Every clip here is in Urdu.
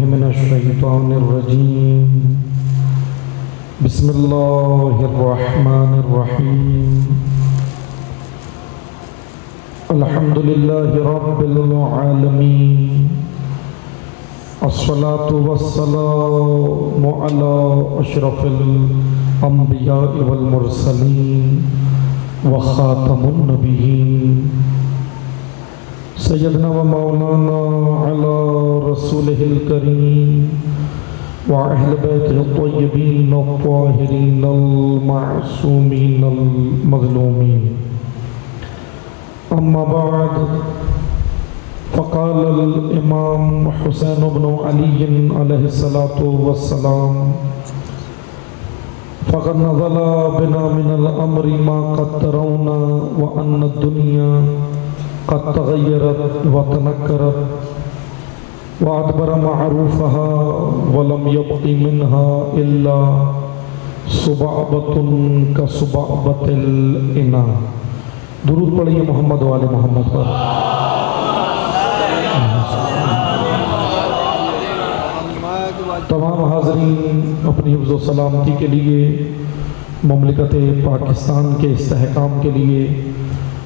من الشیطان الرجیم بسم اللہ الرحمن الرحیم الحمد للہ رب العالمین الصلاة والسلام علی اشرف الانبیاء والمرسلین وخاتم النبیین سیدنا و مولانا علی رسولہ الکریم وأہل بیتہ الطیبین الطاہرین المعصومین المظلومین اما بعد فقال الامام حسین بن علی علیہ السلام فقد نزل بنا من الامر ما قد ترون وان الدنیا قد تغيرت وتنكرت وأدبر معروفها ولم يبق منها إلا صبعبة كصبعبة الإناء. درود پڑھیے محمد وآل محمد پر. تمام حاضرین اپنی حفظ و سلامتی کے لیے، مملکت پاکستان کے استحکام کے لیے،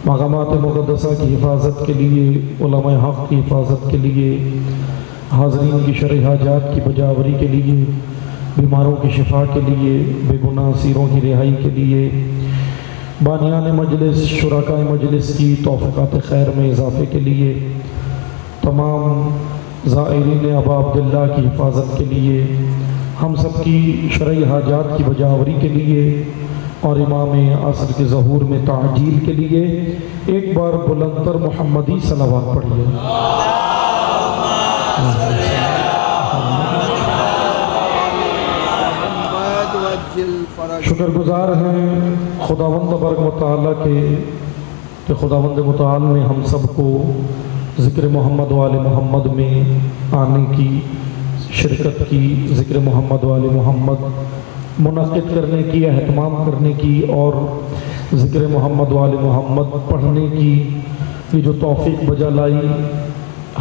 مقامات مقدسہ کی حفاظت کے لیے، علماء حق کی حفاظت کے لیے، حاضرین کی شرعی حاجات کی بجاوری کے لیے، بیماروں کی شفا کے لیے، بے گناہ اسیروں کی رہائی کے لیے، بانیان مجلس، شرکاء مجلس کی توفیقات خیر میں اضافے کے لیے، تمام زائرین ابا عبداللہ کی حفاظت کے لیے، ہم سب کی شرعی حاجات کی بجاوری کے لیے اور امام عصر کے ظہور میں تعجیل کے لیے ایک بار بلندتر محمدی صلوات پڑھیے. شکر گزار ہیں خداوند تبارک و تعالیٰ کے کہ خداوند متعال نے ہم سب کو ذکر محمد و آل محمد میں آنے کی، شرکت کی، ذکر محمد و آل محمد منعقد کرنے کی، اہتمام کرنے کی اور ذکر محمد و آل محمد پڑھنے کی یہ جو توفیق بجا لائی،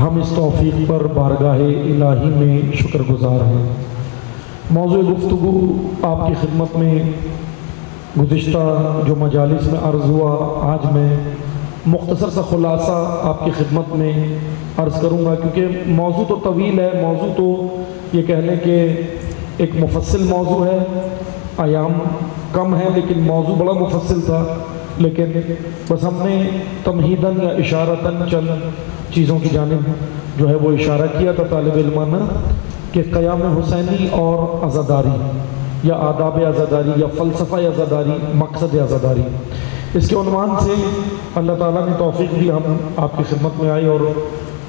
ہم اس توفیق پر بارگاہ الہی میں شکر گزار ہیں. موضوع گفتگو آپ کی خدمت میں گزشتہ جو مجالس میں عرض ہوا، آج میں مختصر سا خلاصہ آپ کی خدمت میں عرض کروں گا، کیونکہ موضوع تو طویل ہے، موضوع تو یہ کہہ لیں کہ ایک مفصل موضوع ہے، ایام کم ہے لیکن موضوع بڑا مفصل تھا، لیکن بس ہم نے تمہیداً یا اشارتاً چند چیزوں کی جانب جو ہے وہ اشارہ کیا تھا طالب علمانہ کہ قیام حسینی اور عزاداری یا آداب عزاداری یا فلسفہ عزاداری، مقصد عزاداری، اس کے عنوان سے اللہ تعالیٰ نے توفیق دی، ہم آپ کی خدمت میں آئے اور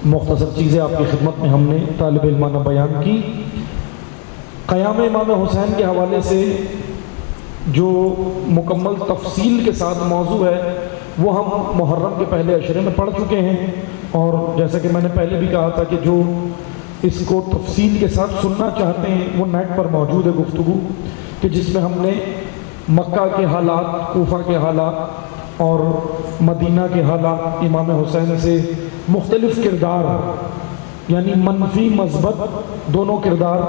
مختصر چیزیں آپ کی خدمت میں ہم نے طالب علمانہ بیان کی. قیام امام حسین کے حوالے سے جو مکمل تفصیل کے ساتھ موضوع ہے وہ ہم محرم کے پہلے عشرے میں پڑھ چکے ہیں، اور جیسا کہ میں نے پہلے بھی کہا تھا کہ جو اس کو تفصیل کے ساتھ سننا چاہتے ہیں وہ نیٹ پر موجود ہے گفتگو، کہ جس میں ہم نے مکہ کے حالات، کوفہ کے حالات اور مدینہ کے حالات، امام حسین سے مختلف کردار یعنی منفی مثبت دونوں کردار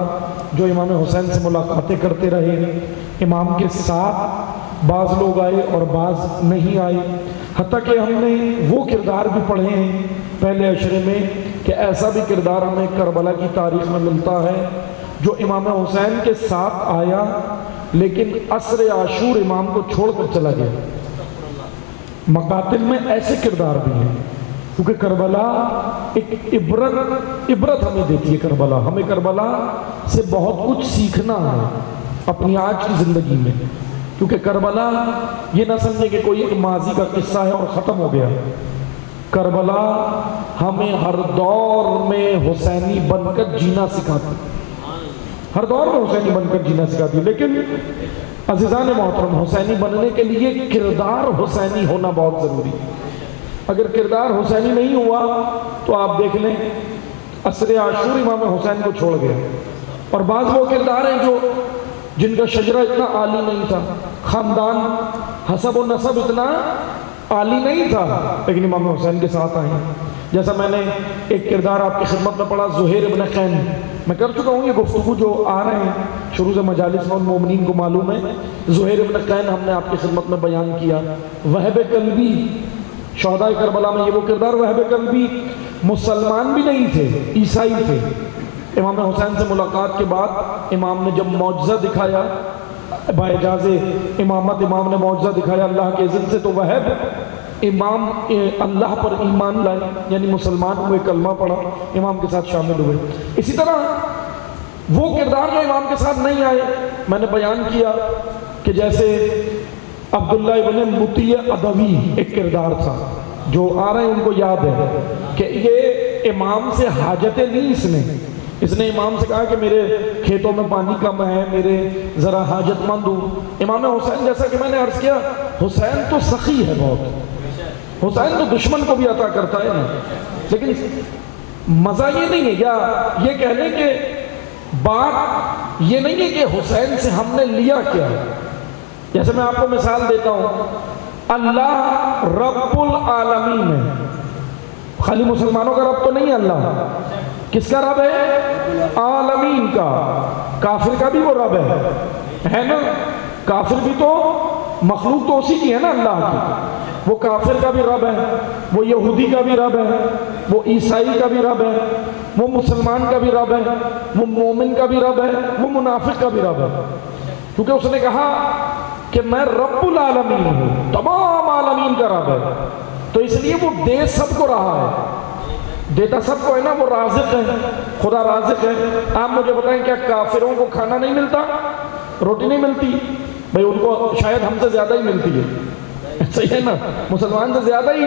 جو امام حسین سے ملاقاتیں کرتے رہے، امام کے ساتھ بعض لوگ آئے اور بعض نہیں آئے، حتیٰ کہ ہم نے وہ کردار بھی پڑھے ہیں پہلے عشرے میں کہ ایسا بھی کردار ہمیں کربلا کی تاریخ میں ملتا ہے جو امام حسین کے ساتھ آیا لیکن عصر عاشور امام کو چھوڑ کر چلا گیا. مقاتل میں ایسے کردار بھی ہیں، کیونکہ کربلا ایک عبرت ہمیں دیتی ہے. کربلا ہمیں کربلا سے بہت کچھ سیکھنا ہے اپنی آج کی زندگی میں، کیونکہ کربلا یہ نہ سمجھے کہ کوئی ایک ماضی کا قصہ ہے اور ختم ہو گیا. کربلا ہمیں ہر دور میں حسینی بن کر جینا سکھاتی، ہر دور میں حسینی بن کر جینا سکھاتی. لیکن عزیزان محترم، حسینی بننے کے لیے کردار حسینی ہونا بہت ضروری ہے. اگر کردار حسینی نہیں ہوا تو آپ دیکھ لیں عصر عاشور امام حسین کو چھوڑ گیا. اور بعض وہ کردار ہیں جو جن کا شجرہ اتنا عالی نہیں تھا، خاندان حسب و نسب اتنا عالی نہیں تھا، لیکن امام حسین کے ساتھ آئے. جیسا میں نے ایک کردار آپ کی خدمت میں پڑھا، زہیر ابن قین، میں کر چکا ہوں یہ گفتگو جو آ رہے ہیں شروع سے مجالس میں، ان مومنین کو معلوم ہے، زہیر ابن قین ہم نے آپ کی خدمت میں بیان کیا۔ وہب کلبی، شہداء کربلا میں یہ وہ کردار، وہب کلبی مسلمان بھی نہیں تھے، عیسائی تھے۔ امام حسین سے ملاقات کے بعد امام نے جب معجزہ دکھایا، باعجاز امامت امام نے معجزہ دکھایا اللہ کے اذن سے، تو وہب امام اللہ پر ایمان لائے، یعنی مسلمان ہوئے، کلمہ پڑھا، امام کے ساتھ شامل ہوئے۔ اسی طرح وہ کردار جو امام کے ساتھ نہیں آئے، میں نے بیان کیا کہ جیسے عبداللہ ابن مطیع ادوی ایک کردار تھا، جو آ رہے ہیں ان کو یاد ہے کہ یہ امام سے حاجتیں لی، اس نے امام سے کہا کہ میرے کھیتوں میں پانی کم ہے، میرے ذرا حاجت مند ہوں۔ امام حسین، جیسا کہ میں نے عرض کیا، حسین تو سخی ہے بہت، حسین تو دشمن کو بھی عطا کرتا ہے نا، لیکن مزہ یہ نہیں ہے، یا یہ کہنے کہ بات یہ نہیں ہے کہ حسین سے ہم نے لیا کیا۔ جیسے میں آپ کو مثال دیتا ہوں، اللہ رب العالمین ہے، خالی مسلمانوں کا رب تو نہیں ہے اللہ، کس کا رب ہے؟ عالمین کا۔ کافر کا بھی وہ رب ہے نا، کافر بھی تو مخلوق تو اسی کی ہے نا اللہ کی، وہ کافر کا بھی رب ہے، وہ یہودی کا بھی رب ہے، وہ عیسائی کا بھی رب ہے، وہ مسلمان کا بھی رب ہے، وہ مومن کا بھی رب ہے، وہ منافق کا بھی رب ہے، کیونکہ اس نے کہا کہ میں رب العالمین ہوں، تمام عالمین کا رب ہے، تو اس لیے وہ دے سب کو رہا ہے، دیتا سب کو ہے نا، وہ رازق ہے، خدا رازق ہے۔ آپ مجھے بتائیں کیا کافروں کو کھانا نہیں ملتا، روٹی نہیں ملتی؟ بھئی ان کو شاید ہم سے زیادہ ہی ملتی ہے، صحیح ہے نا، مسلمان سے زیادہ ہی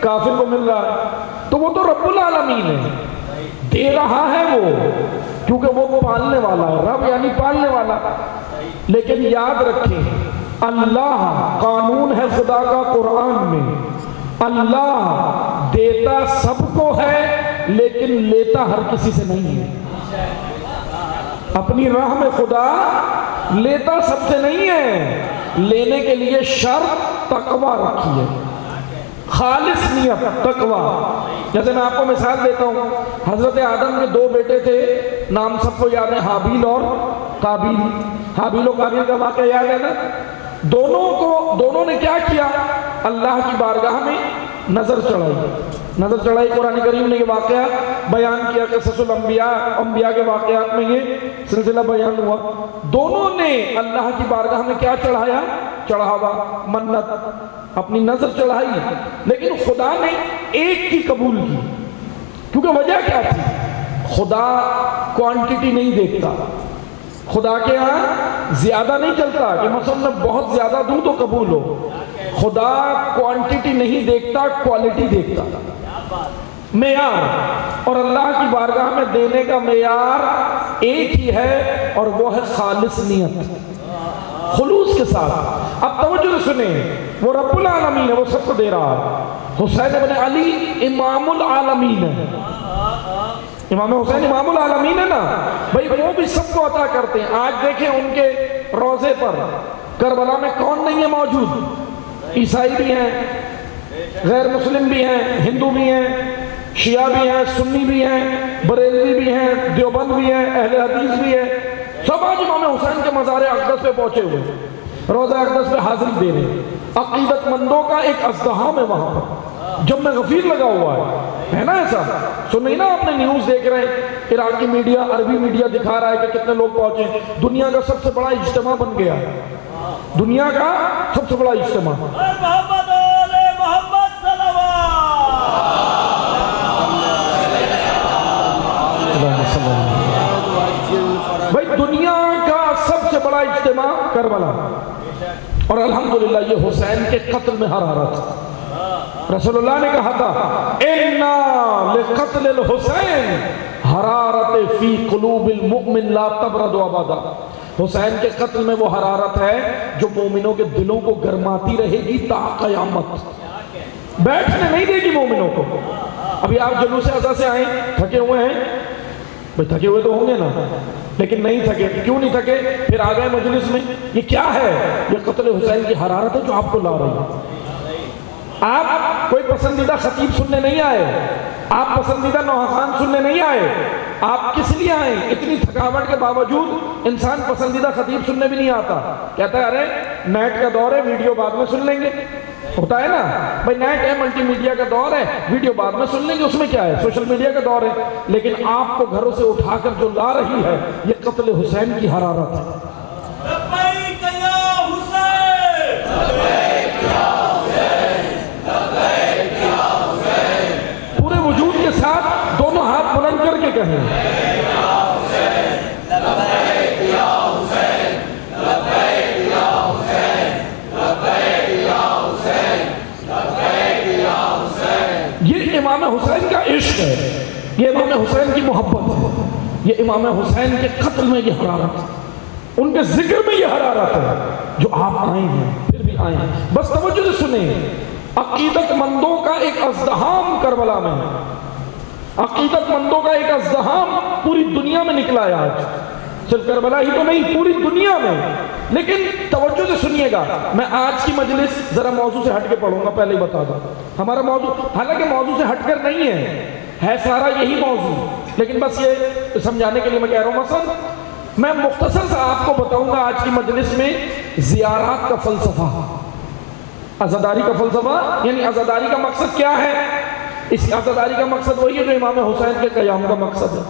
کافر کو مل رہا ہے، تو وہ تو رب العالمین ہے، دے رہا ہے وہ، کیونکہ وہ پالنے والا ہے، رب یعنی پالنے والا۔ لیکن یاد رکھیں، اللہ قانون ہے خدا کا قرآن میں، اللہ دیتا سب کو ہے لیکن لیتا ہر کسی سے نہیں ہے۔ اپنی راہ میں خدا لیتا سب سے نہیں ہے، لینے کے لیے شرط تقوی رکھی ہے، خالص نیت تقوی۔ جیسے میں آپ کو مثال دیتا ہوں، حضرت آدم کے دو بیٹے تھے، نام سب کو یاد ہے، حابیل اور قابیل۔ حابیل و قابیل کا واقعہ یاد ہے نا، دونوں نے کیا کیا؟ اللہ کی بارگاہ میں نظر چڑھائی۔ قرآن کریم نے یہ واقعہ بیان کیا، قصص الانبیاء، انبیاء کے واقعات میں یہ سلسلہ بیان ہوا۔ دونوں نے اللہ کی بارگاہ میں کیا چڑھایا؟ چڑھاوا، منت، اپنی نظر چڑھائی، لیکن خدا نے ایک کی قبول کی، کیونکہ وجہ کیا تھی؟ خدا کوانٹٹی نہیں دیکھتا، خدا کے ہاں زیادہ نہیں چلتا کہ مثلا میں بہت زیادہ دوں تو قبول ہو، خدا کوانٹٹی نہیں دیکھتا، کوالٹی دیکھتا، معیار، اور اللہ کی بارگاہ میں دینے کا معیار ایک ہی ہے، اور وہ ہے خالص نیت، خلوص کے ساتھ۔ اب توجہ سنیں، وہ رب العالمین ہے، وہ سب کو دے رہا ہے۔ حسین ابن علی امام العالمین ہے، امام حسین امام العالمین ہے نا بھائی، وہ بھی سب کو عطا کرتے ہیں۔ آج دیکھیں ان کے روضے پر کربلا میں کون نہیں ہے موجود؟ عیسائی بھی ہیں، غیر مسلم بھی ہیں، ہندو بھی ہیں، شیعہ بھی ہیں، سنی بھی ہیں، بریلوی بھی ہیں، دیوبند بھی ہیں، اہل حدیث بھی ہیں، سب آج امام حسین کے مزار اقدس پہ پہنچے ہوئے، روضہ اقدس پہ حاضری دے رہے ہیں۔ عقیدت مندوں کا ایک ازدحام ہے وہاں پر، جب میں غفیر لگا ہوا ہے نا، ایسا سنیں نا، آپ نے نیوز دیکھ رہے ہیں، عراقی میڈیا، عربی میڈیا دکھا رہا ہے کہ کتنے لوگ پہنچے، دنیا کا سب سے بڑا اجتماع بن گیا، دنیا کا سب سے بڑا اجتماع۔ بھائی دنیا کا سب سے بڑا اجتماع کربلا، اور الحمدللہ یہ حسین کے قتل میں حرارت۔ رسول اللہ نے کہا تھا اِنَّا لِقَتْلِ الْحُسَيْن حَرَارَتِ فِي قُلُوبِ الْمُؤْمِنِ لَا تَبْرَدُ أَبَدًا۔ حسین کے قتل میں وہ حرارت ہے جو مومنوں کے دلوں کو گرماتی رہے گی تا قیامت، بیٹھنے نہیں دے گی مومنوں کو۔ ابھی آپ جلوس اعزا سے آئیں، تھکے ہوئے ہیں بھئی، تھکے ہوئے تو ہوں گے نا، لیکن نہیں تھکے، کیوں نہیں تھکے؟ پھر آ گئے مجلس میں، یہ کیا ہے؟ یہ قتل حسین کی حرارت ہے جو آپ کو لا رہی ہے۔ آپ کوئی پسندیدہ خطیب سننے نہیں آئے، آپ پسندیدہ نوحہ خان سننے نہیں آئے، آپ کس لیے آئے؟ اتنی تھکاوٹ کے باوجود انسان پسندیدہ خطیب سننے بھی نہیں آتا، کہتا ہے ارے نیٹ کا دور ہے، ویڈیو بعد میں سن لیں گے، ہوتا ہے نا بھائی، نیٹ ہے، ملٹی میڈیا کا دور ہے، ویڈیو بعد میں سن لیں گے، اس میں کیا ہے، سوشل میڈیا کا دور ہے۔ لیکن آپ کو گھروں سے اٹھا کر جو لا رہی ہے یہ قتل حسین کی حرارت ہے۔ لبیک یا حسین، لبیک یا حسین، لبیک یا حسین، پورے وجود کے ساتھ دونوں ہاتھ بلند کر کے کہیں، لبیک یا حسین، لبیک یا حسین، لبیک یا حسین، لبیک یا حسین، لبیک یا حسین۔ یہ امام حسین کا عشق ہے، یہ امام حسین کی محبت ہے، یہ امام حسین کے قتل میں یہ حرارت ہے، ان کے ذکر میں یہ حرارت ہے جو آپ آئے ہیں، پھر بھی آئے ہیں۔ بس توجہ سے سنیں، عقیدت مندوں کا ایک ازدحام کربلا میں ہے، عقیدت مندوں کا ایک ازدحام پوری دنیا میں نکلا ہے آج، صرف کربلا ہی تو نہیں، پوری دنیا میں۔ لیکن توجہ سے سنیے گا، میں آج کی مجلس ذرا موضوع سے ہٹ کے پڑھوں گا، پہلے ہی بتا دوں ہمارا موضوع حالانکہ موضوع سے ہٹ کر نہیں ہے سارا یہی موضوع، لیکن بس یہ سمجھانے کے لیے میں کہہ رہا ہوں۔ مثلا میں مختصر سے آپ کو بتاؤں گا آج کی مجلس میں زیارات کا فلسفہ، عزاداری کا فلسفہ، یعنی عزاداری کا مقصد کیا ہے؟ اس عزاداری کا مقصد وہی ہے جو امام حسین کے قیام کا مقصد ہے،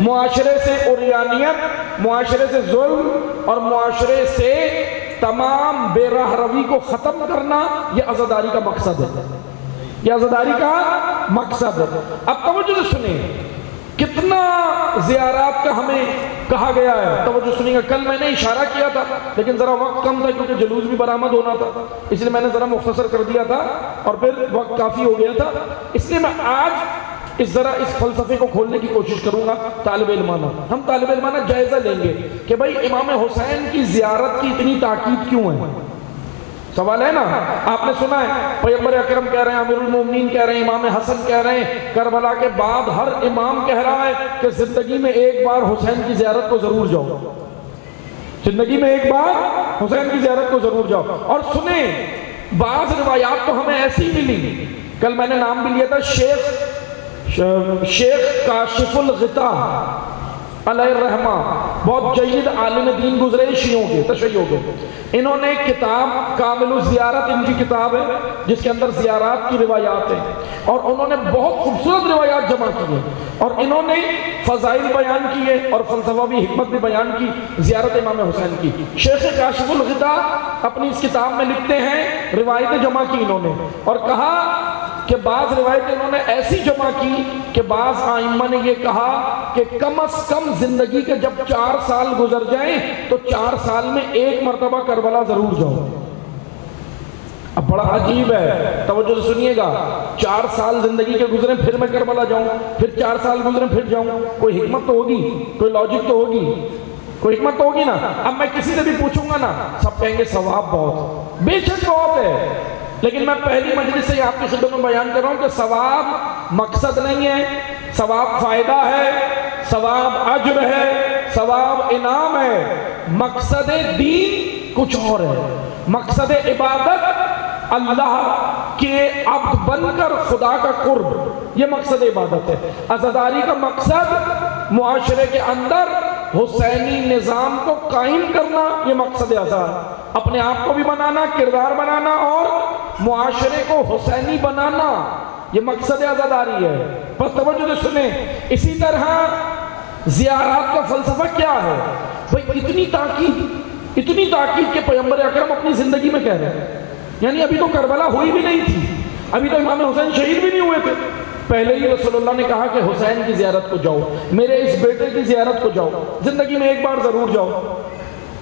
معاشرے سے عریانیت، معاشرے سے ظلم اور معاشرے سے تمام بے راہ روی کو ختم کرنا، یہ عزاداری کا مقصد ہے، یہ عزاداری کا مقصد ہے۔ اب توجہ سے سنیں، کتنا زیارات کا ہمیں کہا گیا ہے، توجہ سنیں گا۔ کل میں نے اشارہ کیا تھا لیکن ذرا وقت کم تھا کیونکہ جلوس بھی برآمد ہونا تھا، اس لیے میں نے ذرا مختصر کر دیا تھا اور پھر وقت کافی ہو گیا تھا، اس لیے میں آج ذرا اس فلسفے کو کھولنے کی کوشش کروں گا۔ طالب علمانہ، ہم طالب علمانہ جائزہ لیں گے کہ بھائی امام حسین کی زیارت کی اتنی تاکید کیوں ہے؟ سوال ہے نا، آپ نے سنا ہے پیغمبر اکرم کہہ رہے ہیں، امیر المومنین کہہ رہے ہیں، امام حسن کہہ رہے ہیں، کربلا کے بعد ہر امام کہہ رہا ہے کہ زندگی میں ایک بار حسین کی زیارت کو ضرور جاؤ، زندگی میں ایک بار حسین کی زیارت کو ضرور جاؤ۔ اور سنیں، بعض روایات تو ہمیں ایسی ملی، کل میں نے نام بھی لیا تھا شیخ کاشف الغطاء علیہ الرحمہ، بہت جید عالم دین گزرے شیعوں کے، تشیعوں کے، انہوں نے کتاب کامل الزیارت، ان کی کتاب ہے جس کے اندر زیارات کی روایات ہیں، اور انہوں نے بہت خوبصورت روایات جمع کی ہیں، اور انہوں نے فضائل بیان کیے اور فلسفہ بھی، حکمت بھی بیان کی زیارت امام حسین کی۔ شیخ کاشف الغطاء اپنی اس کتاب میں لکھتے ہیں، روایتیں جمع کی انہوں نے، اور کہا کہ بعض روایتیں انہوں نے ایسی جمع کی کہ بعض آئمہ نے یہ کہا کہ کم از کم زندگی کے جب 4 سال گزر جائیں تو 4 سال میں ایک مرتبہ کربلا ضرور جاؤ۔ اب بڑا عجیب ہے، توجہ سے سنیے گا، 4 سال زندگی کے گزریں پھر میں کربلا جاؤں، پھر 4 سال گزریں پھر جاؤں، کوئی حکمت تو ہوگی، کوئی لاجک تو ہوگی، کوئی حکمت تو ہوگی نا۔ اب میں کسی سے بھی پوچھوں گا نا، سب کہیں گے ثواب بہت، بے شک بہت ہے، لیکن میں پہلی مجلس سے آپ کی خدمت میں بیان کر رہا ہوں کہ ثواب مقصد نہیں ہے، ثواب فائدہ ہے، ثواب اجر ہے، ثواب انعام ہے۔ مقصد دین کچھ اور ہے، مقصد عبادت اللہ کے عبد بن کر خدا کا قرب، یہ مقصد عبادت ہے۔ عزاداری کا مقصد معاشرے کے اندر حسینی نظام کو قائم کرنا، یہ مقصد عزاد، اپنے آپ کو بھی بنانا، کردار بنانا اور معاشرے کو حسینی بنانا، یہ مقصد عزاداری ہے۔ بس توجہ سے سنیں، اسی طرح زیارات کا فلسفہ کیا ہے؟ بھئی اتنی تاکید کہ پیغمبر اکرم اپنی زندگی میں کہہ رہے ہیں، یعنی ابھی تو کربلا ہوئی بھی نہیں تھی، ابھی تو امام حسین شہید بھی نہیں ہوئے تھے، پہلے ہی رسول اللہ نے کہا کہ حسین کی زیارت کو جاؤ، میرے اس بیٹے کی زیارت کو جاؤ، زندگی میں ایک بار ضرور جاؤ۔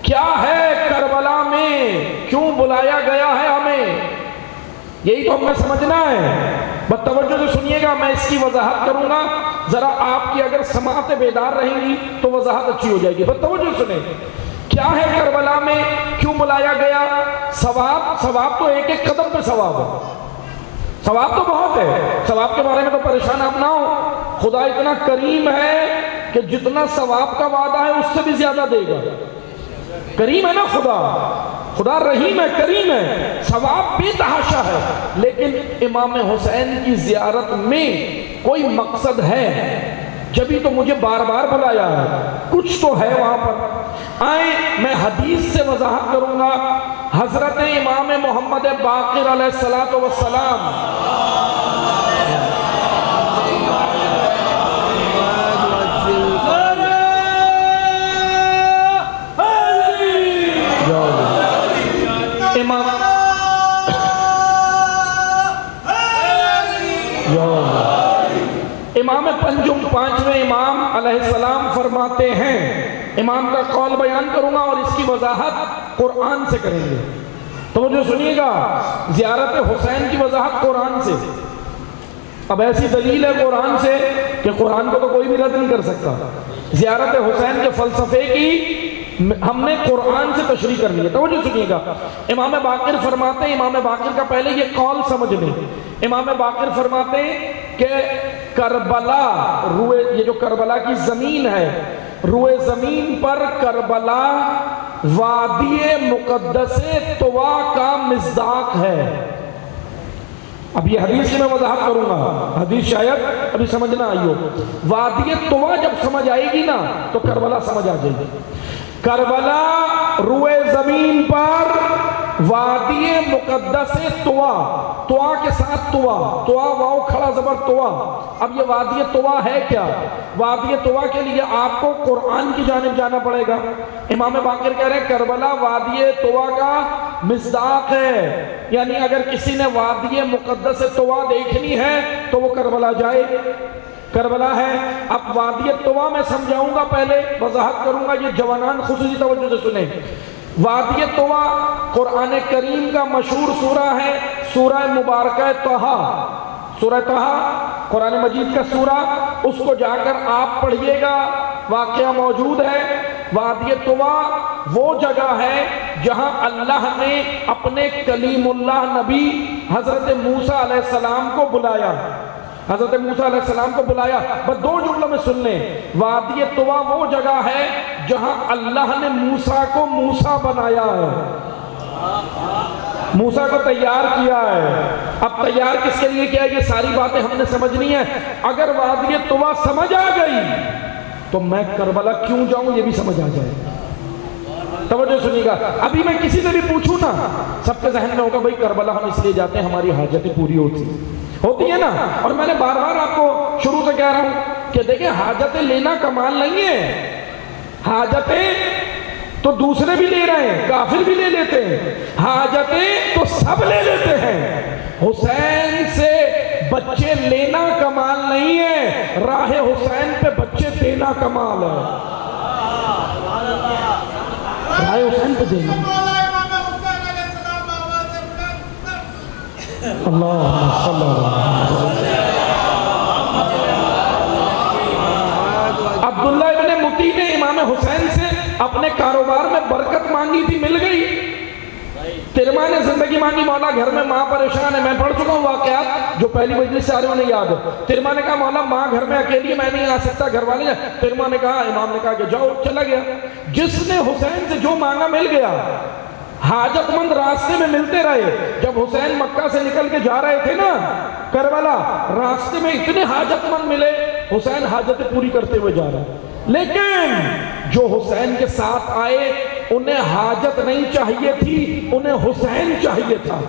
کیا ہے کربلا میں، کیوں بلایا گیا ہے ہمیں، یہی تو ہمیں سمجھنا ہے۔ بس توجہ سے سنیے گا، میں اس کی وضاحت کروں گا، ذرا آپ کی اگر سماعتیں بیدار رہیں گی تو وضاحت اچھی ہو جائے گی۔ بس توجہ سنیں، کیا ہے کربلا میں، کیوں بلایا گیا؟ ثواب تو ایک ایک قدم پہ ثواب ہے، ثواب تو بہت ہے، ثواب کے بارے میں تو پریشان آپ نہ ہو، خدا اتنا کریم ہے کہ جتنا ثواب کا وعدہ ہے اس سے بھی زیادہ دے گا۔ کریم ہے نا خدا رحیم ہے، کریم ہے، ثواب بے تحاشا ہے، لیکن امام حسین کی زیارت میں کوئی مقصد ہے، جبھی تو مجھے بار بار بلایا ہے، کچھ تو ہے وہاں پر۔ آئیں میں حدیث سے وضاحت کروں گا۔ حضرت امام محمد باقر علیہ السلام امام پنجم پانچویں امام علیہ السلام فرماتے ہیں، امام کا قول بیان کروں گا اور اس کی وضاحت قرآن سے کریں گے۔ تو مجھے سنیے گا، زیارت حسین کی وضاحت قرآن سے۔ اب ایسی دلیل ہے قرآن سے کہ قرآن کو تو کوئی بھی رد نہیں کر سکتا۔ زیارت حسین کے فلسفے کی ہم نے قرآن سے تشریح کرنی ہے۔ توجہ سنیے گا، امام باقر فرماتے ہیں، امام باقر کا پہلے یہ قول سمجھ لیں۔ امام باقر فرماتے ہیں کہ کربلا، یہ جو کربلا کی زمین ہے، روئے زمین پر کربلا وادی مقدس طوا کا مصداق ہے۔ اب یہ حدیث کی میں وضاحت کروں گا، حدیث شاید ابھی سمجھنا آئی ہو۔ وادی طوا جب سمجھ آئے گی نا تو کربلا سمجھ آ جائے گی۔ کربلا روئے زمین پر وادی مقدس طوا، طوا کے ساتھ طوا، طوا واو کھڑا زبر طوا۔ اب یہ وادی طوا ہے کیا؟ وادی طوا کے لیے آپ کو قرآن کی جانب جانا پڑے گا۔ امام باقر کہہ رہے ہیں کربلا وادی طوا کا مصداق ہے، یعنی اگر کسی نے وادی مقدس طوا دیکھنی ہے تو وہ کربلا جائے، کربلا ہے۔ اب وادی طوا میں سمجھاؤں گا، پہلے وضاحت کروں گا، یہ جوانان خصوصی توجہ سے سنیں۔ وادی طوا قرآن کریم کا مشہور سورہ ہے، سورہ مبارکہ طہ، سورہ طہ قرآن مجید کا سورہ، اس کو جا کر آپ پڑھیے گا، واقعہ موجود ہے۔ وادی طوا وہ جگہ ہے جہاں اللہ نے اپنے کلیم اللہ نبی حضرت موسیٰ علیہ السلام کو بلایا، حضرت موسیٰ علیہ السلام کو بلایا۔ بس دو جملوں میں سن لیں، وادی طوا وہ جگہ ہے جہاں اللہ نے موسیٰ کو موسیٰ بنایا ہے، موسیٰ کو تیار کیا ہے۔ اب تیار کس کے لیے کیا ہے، یہ ساری باتیں ہم نے سمجھنی ہے۔ اگر وادی طوا سمجھ آ گئی تو میں کربلا کیوں جاؤں یہ بھی سمجھ آ جائے۔ توجہ سنیے گا، ابھی میں کسی سے بھی پوچھوں نا، سب کے ذہن میں ہوگا بھئی کربلا ہم اس لیے جاتے ہیں ہماری حاجتیں پوری ہوتی ہے نا۔ اور میں نے بار بار آپ کو شروع سے کہہ رہا ہوں کہ دیکھیں حاجتیں لینا کمال نہیں ہے، حاجتیں تو دوسرے بھی لے رہے ہیں، کافر بھی لے لیتے ہیں، حاجتیں تو سب لے لیتے ہیں۔ حسین سے بچے لینا کمال نہیں ہے، راہ حسین پہ بچے دینا کمال ہے، راہ حسین پہ دینا۔ اللہم صلی اللہ علیہ وسلم۔ عبداللہ ابن مطیع نے امام حسین سے اپنے کاروبار میں برکت مانگی تھی، مل گئی۔ ترما نے زندگی مانگی، مولا گھر میں ماں پریشان ہے۔ میں پڑھ چکا ہوں واقعات جو پہلی مجلس سے آ رہے انہیں یاد ہے۔ ترما نے کہا مولا ماں گھر میں اکیلی ہے، میں نہیں آ سکتا، گھر والے ہیں۔ ترما نے کہا، امام نے کہا کہ جاؤ، چلا گیا۔ جس نے حسین سے جو مانگا مل گیا۔ حاجت مند راستے میں ملتے رہے۔ جب حسین مکہ سے نکل کے جا رہے تھے نا کربلا، راستے میں اتنے حاجت مند ملے، حسین حاجتیں پوری کرتے ہوئے جا رہے۔ لیکن جو حسین کے ساتھ آئے انہیں حاجت نہیں چاہیے تھی، انہیں حسین چاہیے تھا۔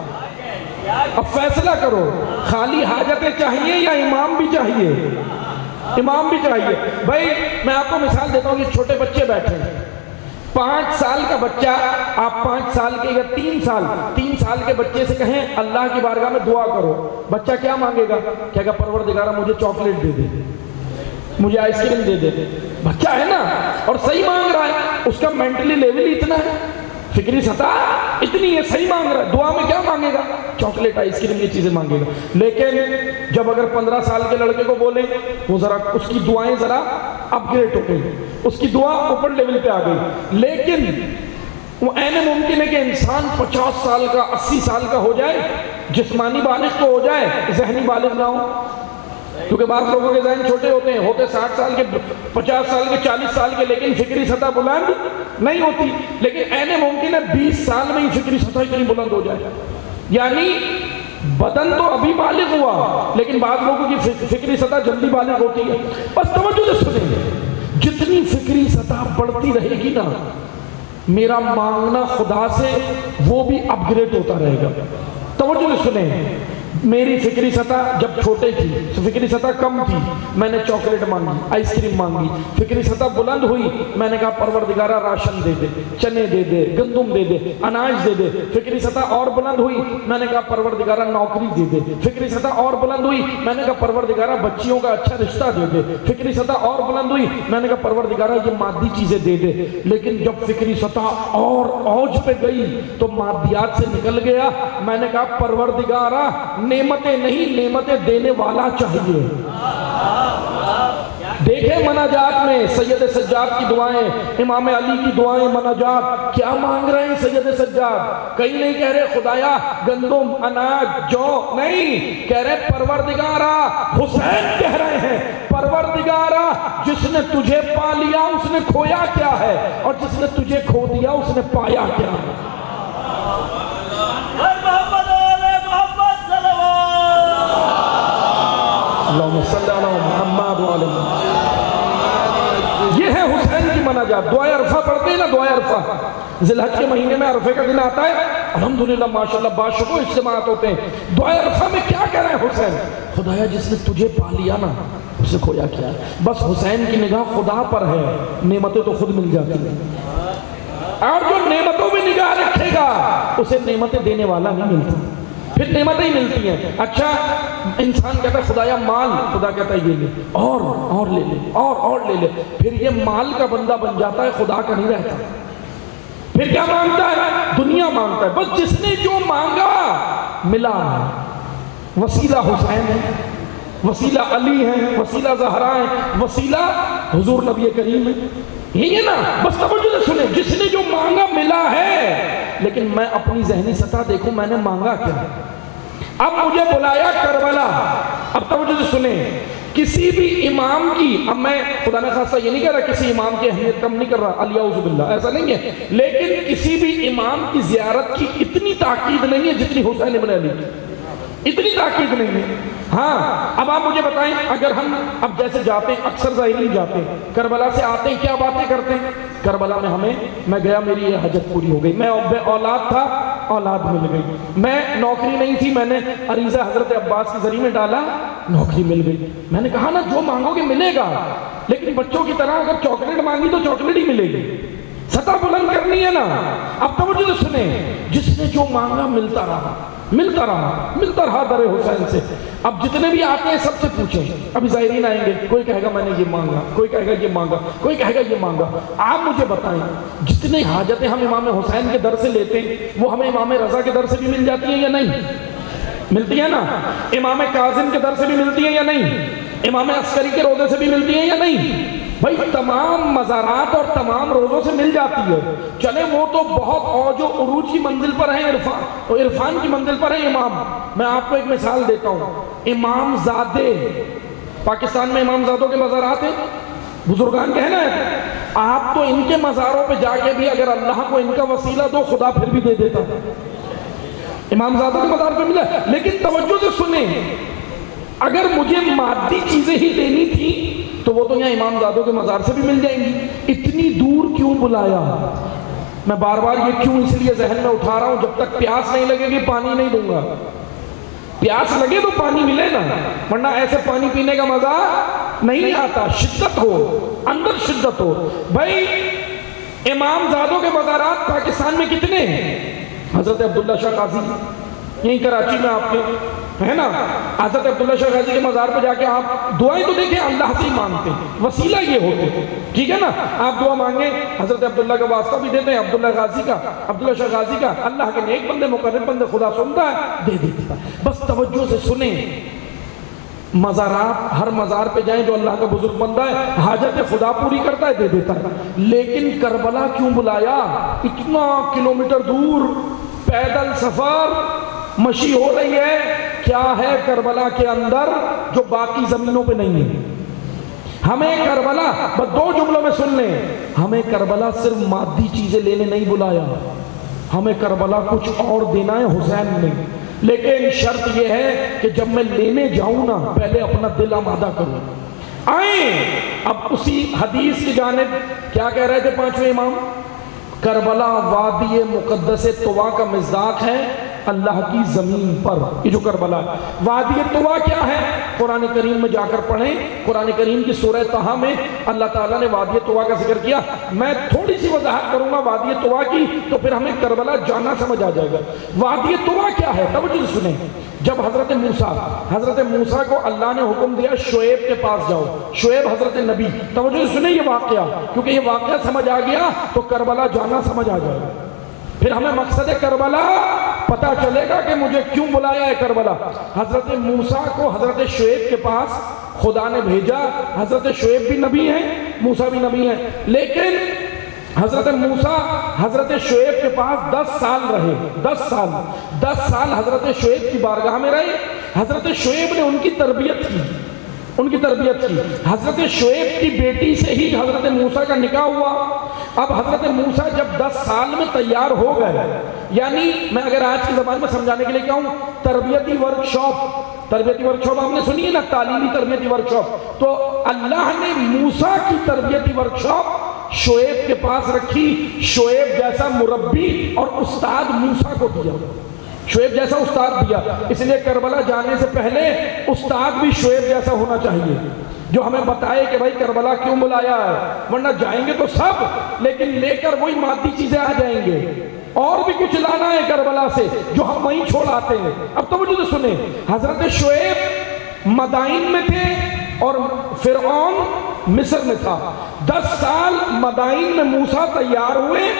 اب فیصلہ کرو، خالی حاجتیں چاہیے یا امام بھی چاہیے؟ امام بھی چاہیے۔ بھائی میں آپ کو مثال دیتا ہوں، یہ چھوٹے بچے بیٹھے ہیں، 5 سال کا بچہ، آپ 5 سال کے یا 3 سال کے بچے سے کہیں اللہ کی بارگاہ میں دعا کرو، بچہ کیا مانگے گا؟ کہے گا پروردگارہ مجھے چاکلیٹ دے دے، مجھے آئس کریم دے دے۔ بچہ ہے نا، اور صحیح مانگ رہا ہے، اس کا مینٹلی لیول اتنا ہے، فکری سطح اتنی ہے، صحیح مانگ رہا ہے۔ دعا میں کیا مانگے گا؟ چاکلیٹ، آئس کریم، یہ چیزیں مانگے گا۔ لیکن جب اگر 15 سال کے لڑکے کو بولے، وہ ذرا اس کی دعائیں ذرا اپ گریڈ ہو گئی، اس کی دعا اوپر لیول پہ آ گئی۔ لیکن وہ عین ممکن ہے کہ انسان 50 سال کا 80 سال کا ہو جائے، جسمانی بالغ تو ہو جائے، ذہنی بالغ نہ ہو، کیونکہ بعض لوگوں کے ذہن چھوٹے ہوتے ہیں، ہوتے 60 سال کے، 50 سال کے، 40 سال کے، لیکن فکری سطح بلند نہیں ہوتی۔ لیکن عین ممکن ہے 20 سال میں ہی فکری سطح اتنی بلند ہو جائے۔ یعنی بدن تو ابھی بالغ ہوا، لیکن بعض لوگوں کی فکری سطح جلدی بالغ ہوتی ہے۔ بس توجہ سے سنیں، جتنی فکری سطح بڑھتی رہے گی نا، میرا مانگنا خدا سے وہ بھی اپ گریڈ ہوتا رہے گا۔ توجہ سے سنیں، میری فکری سطح جب چھوٹے تھی، فکری سطح کم تھی، میں نے چاکلیٹ مانگی، آئس کریم مانگی۔ فکری سطح بلند ہوئی، میں نے کہا پروردگارہ راشن دے دے، چنے دے دے، گندم دے دے، اناج دے دے۔ فکری سطح اور بلند ہوئی، میں نے کہا پروردگارہ نوکری دے دے۔ فکری سطح اور بلند ہوئی، میں نے کہا پروردگارہ بچیوں کا اچھا رشتہ دے دے۔ فکری سطح اور بلند ہوئی، میں نے کہا پروردگارہ یہ مادی چیزیں دے دے۔ لیکن جب فکری سطح اور اوج پہ گئی تو مادیات سے نکل گیا، میں نے کہا پروردگارہ نعمتیں نہیں، نعمتیں دینے والا چاہیے۔ دیکھیں مناجات میں سید سجاد کی دعائیں، امام علی کی دعائیں، مناجات کیا مانگ رہے ہیں سید سجاد؟ کہیں نہیں کہہ رہے خدایا گندم، اناج، جو، نہیں کہہ رہے پروردگارہ، حسین کہہ رہے ہیں پروردگارہ جس نے تجھے پا لیا اس نے کھویا کیا ہے، اور جس نے تجھے کھو دیا اس نے پایا کیا ہے۔ اللہم صلی اللہ محمد وعلی محمد۔ یہ ہے حسین کی مناجات۔ دعائے عرفہ پڑھتے ہیں نا، دعائے عرفہ ذی الحج کے مہینے میں عرفے کا دن آتا ہے، الحمدللہ ماشاءاللہ باشکو اجتماعات ہوتے ہیں۔ دعائے عرفہ میں کیا کہہ رہے ہیں حسین؟ خدایا جس نے تجھے پا لیا نا اسے کھویا کیا ہے۔ بس حسین کی نگاہ خدا پر ہے، نعمتیں تو خود مل جاتی ہیں، اور جو نعمتوں میں نگاہ رکھے گا اسے نعمتیں دینے والا نہیں ملتا، پھر نعمتیں ہی ملتی ہیں۔ اچھا انسان کہتا ہے خدایا مال، خدا کہتا ہے یہ لے، اور لے لے، اور لے لے، پھر یہ مال کا بندہ بن جاتا ہے، خدا کا نہیں رہتا۔ پھر کیا مانگتا ہے؟ دنیا مانگتا ہے۔ بس جس نے جو مانگا ملا ہے۔ وسیلہ حسین ہے، وسیلہ علی ہے، وسیلہ زہرا ہے، وسیلہ حضور نبی کریم ہے۔ یہی ہے نا، بس توجہ سے سنیں، جس نے جو مانگا ملا ہے، لیکن میں اپنی ذہنی سطح دیکھوں میں نے مانگا کیا۔ اب مجھے بلایا کربلا، اب توجہ سے سنیں، کسی بھی امام کی، اب میں خدا نے خاصہ یہ نہیں کہہ رہا کسی امام کی اہمیت کم نہیں کر رہا، علی اعوذ باللہ، ایسا نہیں ہے، لیکن کسی بھی امام کی زیارت کی اتنی تاکید نہیں ہے جتنی حسین ابن علی کی، اتنی تاکید نہیں ہے۔ ہاں اب آپ مجھے بتائیں، اگر ہم اب جیسے جاتے ہیں، اکثر ظاہری جاتے ہیں، کربلا سے آتے ہیں کیا باتیں کرتے ہیں؟ کربلا میں میں گیا، میری یہ حاجت پوری ہو گئی، میں بے اولاد تھا، اولاد مل گئی، میں نوکری نہیں تھی، میں نے عریضہ حضرت عباس کے ذریعے میں ڈالا، نوکری مل گئی۔ میں نے کہا نا جو مانگو گے ملے گا، لیکن بچوں کی طرح اگر چاکلیٹ مانگی تو چاکلیٹ ہی ملے گی، سطح بلند کرنی ہے نا۔ اب توجہ سے سنیں، جس نے جو مانگا ملتا رہا، ملتا رہا در حسین سے۔ اب جتنے بھی آتے ہیں سب سے پوچھیں، ابھی زائرین آئیں گے، کوئی کہے گا میں نے یہ مانگا، کوئی کہے گا یہ مانگا، کوئی کہے گا یہ مانگا۔ آپ مجھے بتائیں، جتنی حاجتیں ہم امام حسین کے در سے لیتے ہیں وہ ہمیں امام رضا کے در سے بھی مل جاتی ہیں یا نہیں؟ ملتی ہیں نا۔ امام کاظم کے در سے بھی ملتی ہیں یا نہیں؟ امام عسکری کے روزے سے بھی ملتی ہیں یا نہیں؟ بھائی تمام مزارات اور تمام روزوں سے مل جاتی ہے۔ چلے وہ تو بہت اوج و عروج کی منزل پر ہیں، عرفان کی منزل پر ہیں امام۔ میں آپ کو ایک مثال دیتا ہوں، امام زادے، پاکستان میں امام زادوں کے مزارات ہیں، بزرگان کہنا ہے، آپ تو ان کے مزاروں پہ جا کے بھی اگر اللہ کو ان کا وسیلہ دو خدا پھر بھی دے دیتا۔ امام زادوں کے مزار پہ ملا، لیکن توجہ سے سنیں، اگر مجھے مادی چیزیں ہی دینی تھی تو وہ تو یہاں امام زادوں کے مزار سے بھی مل جائیں گی۔ اتنی دور کیوں بلایا؟ میں بار بار یہ کیوں اس لیے ذہن میں اٹھا رہا ہوں، جب تک پیاس نہیں لگے گی پانی نہیں دوں گا۔ پیاس لگے تو پانی ملے نا، ورنہ ایسے پانی پینے کا مزہ نہیں آتا۔ شدت ہو، اندر شدت ہو۔ بھائی امام زادوں کے مزارات پاکستان میں کتنے ہیں؟ حضرت عبداللہ شاہ قاضی یہیں کراچی میں آپ کے ہے نا، حضرت عبداللہ شاہ قاضی کے مزار پہ جا کے آپ دعائیں تو دیکھیں اللہ سے ہی مانگتے ہیں، وسیلہ یہ ہوتے ہیں، ٹھیک ہے نا۔ آپ دعا مانگیں، حضرت عبداللہ کا واسطہ بھی دیتے ہیں، عبداللہ غازی کا، عبداللہ شاہ غازی کا، اللہ کے نیک بندے مقرب بندے خدا سنتا ہے، دے دیتا ہے۔ بس توجہ سے سنیں، مزارات ہر مزار پہ جائیں جو اللہ کا بزرگ بندہ ہے، حاجت خدا پوری کرتا ہے، دے دیتا ہے۔ لیکن کربلا کیوں بلایا؟ اتنا کلومیٹر دور پیدل سفر، مشی ہو رہی ہے، کیا ہے کربلا کے اندر جو باقی زمینوں پہ نہیں ہے؟ ہمیں کربلا، بس دو جملوں میں سن لیں، ہمیں کربلا صرف مادی چیزیں لینے نہیں بلایا، ہمیں کربلا کچھ اور دینا ہے حسین نے۔ لیکن شرط یہ ہے کہ جب میں لینے جاؤں نا پہلے اپنا دل آمادہ کروں. آئیں اب اسی حدیث کی جانب. کیا کہہ رہے تھے پانچویں امام؟ کربلا وادی مقدس طوا کا مصداق ہے اللہ کی زمین پر. یہ جو کربلا ہے وادی طوا کیا ہے؟ قرآن کریم میں جا کر پڑھیں. قرآن کریم کی سورہ طہ میں اللہ تعالیٰ نے وادی طوا کا ذکر کیا. میں تھوڑی سی وضاحت کروں گا وادی طوا کی تو پھر ہمیں کربلا جانا سمجھ آ جائے گا. وادی طوا کیا ہے؟ توجہ سے سنیں. جب حضرت موسیٰ کو اللہ نے حکم دیا شعیب کے پاس جاؤ. شعیب حضرت نبی. توجہ سے سنیں یہ واقعہ, کیونکہ یہ واقعہ سمجھ آ گیا تو کربلا جانا سمجھ آ جائے گا. پھر ہمیں مقصد کربلا پتا چلے گا کہ مجھے کیوں بلایا ہے کربلا. حضرت موسیٰ کو حضرت شعیب کے پاس خدا نے بھیجا. حضرت شعیب بھی نبی ہیں, موسیٰ بھی نبی ہیں, لیکن حضرت موسیٰ حضرت شعیب کے پاس 10 سال رہے. 10 سال حضرت شعیب کی بارگاہ میں رہے. حضرت شعیب نے ان کی تربیت کی. حضرت شعیب کی بیٹی سے ہی حضرت موسیٰ کا نکاح ہوا. اب حضرت موسیٰ جب 10 سال میں تیار ہو گئے, یعنی میں اگر آج کی زبان میں سمجھانے کے لیے کہوں تربیتی ورکشاپ آپ نے سنی ہے نا, تعلیمی تربیتی ورکشاپ. تو اللہ نے موسیٰ کی تربیتی ورکشاپ شعیب کے پاس رکھی. شعیب جیسا مربی اور استاد موسیٰ کو دیا. شعیب جیسا استاد دیا. اس لیے کربلا جانے سے پہلے استاد بھی شعیب جیسا ہونا چاہیے جو ہمیں بتائے کہ بھائی کربلا کیوں بلایا ہے. ورنہ جائیں گے تو سب, لیکن لے کر وہی مادی چیزیں آ جائیں گے. اور بھی کچھ لانا ہے کربلا سے جو ہم وہیں چھوڑ آتے ہیں. اب توجہ سے سنیں. حضرت شعیب مدائن میں تھے اور فرعون مصر میں تھا. 10 سال مدائن میں موسیٰ تیار ہوئے.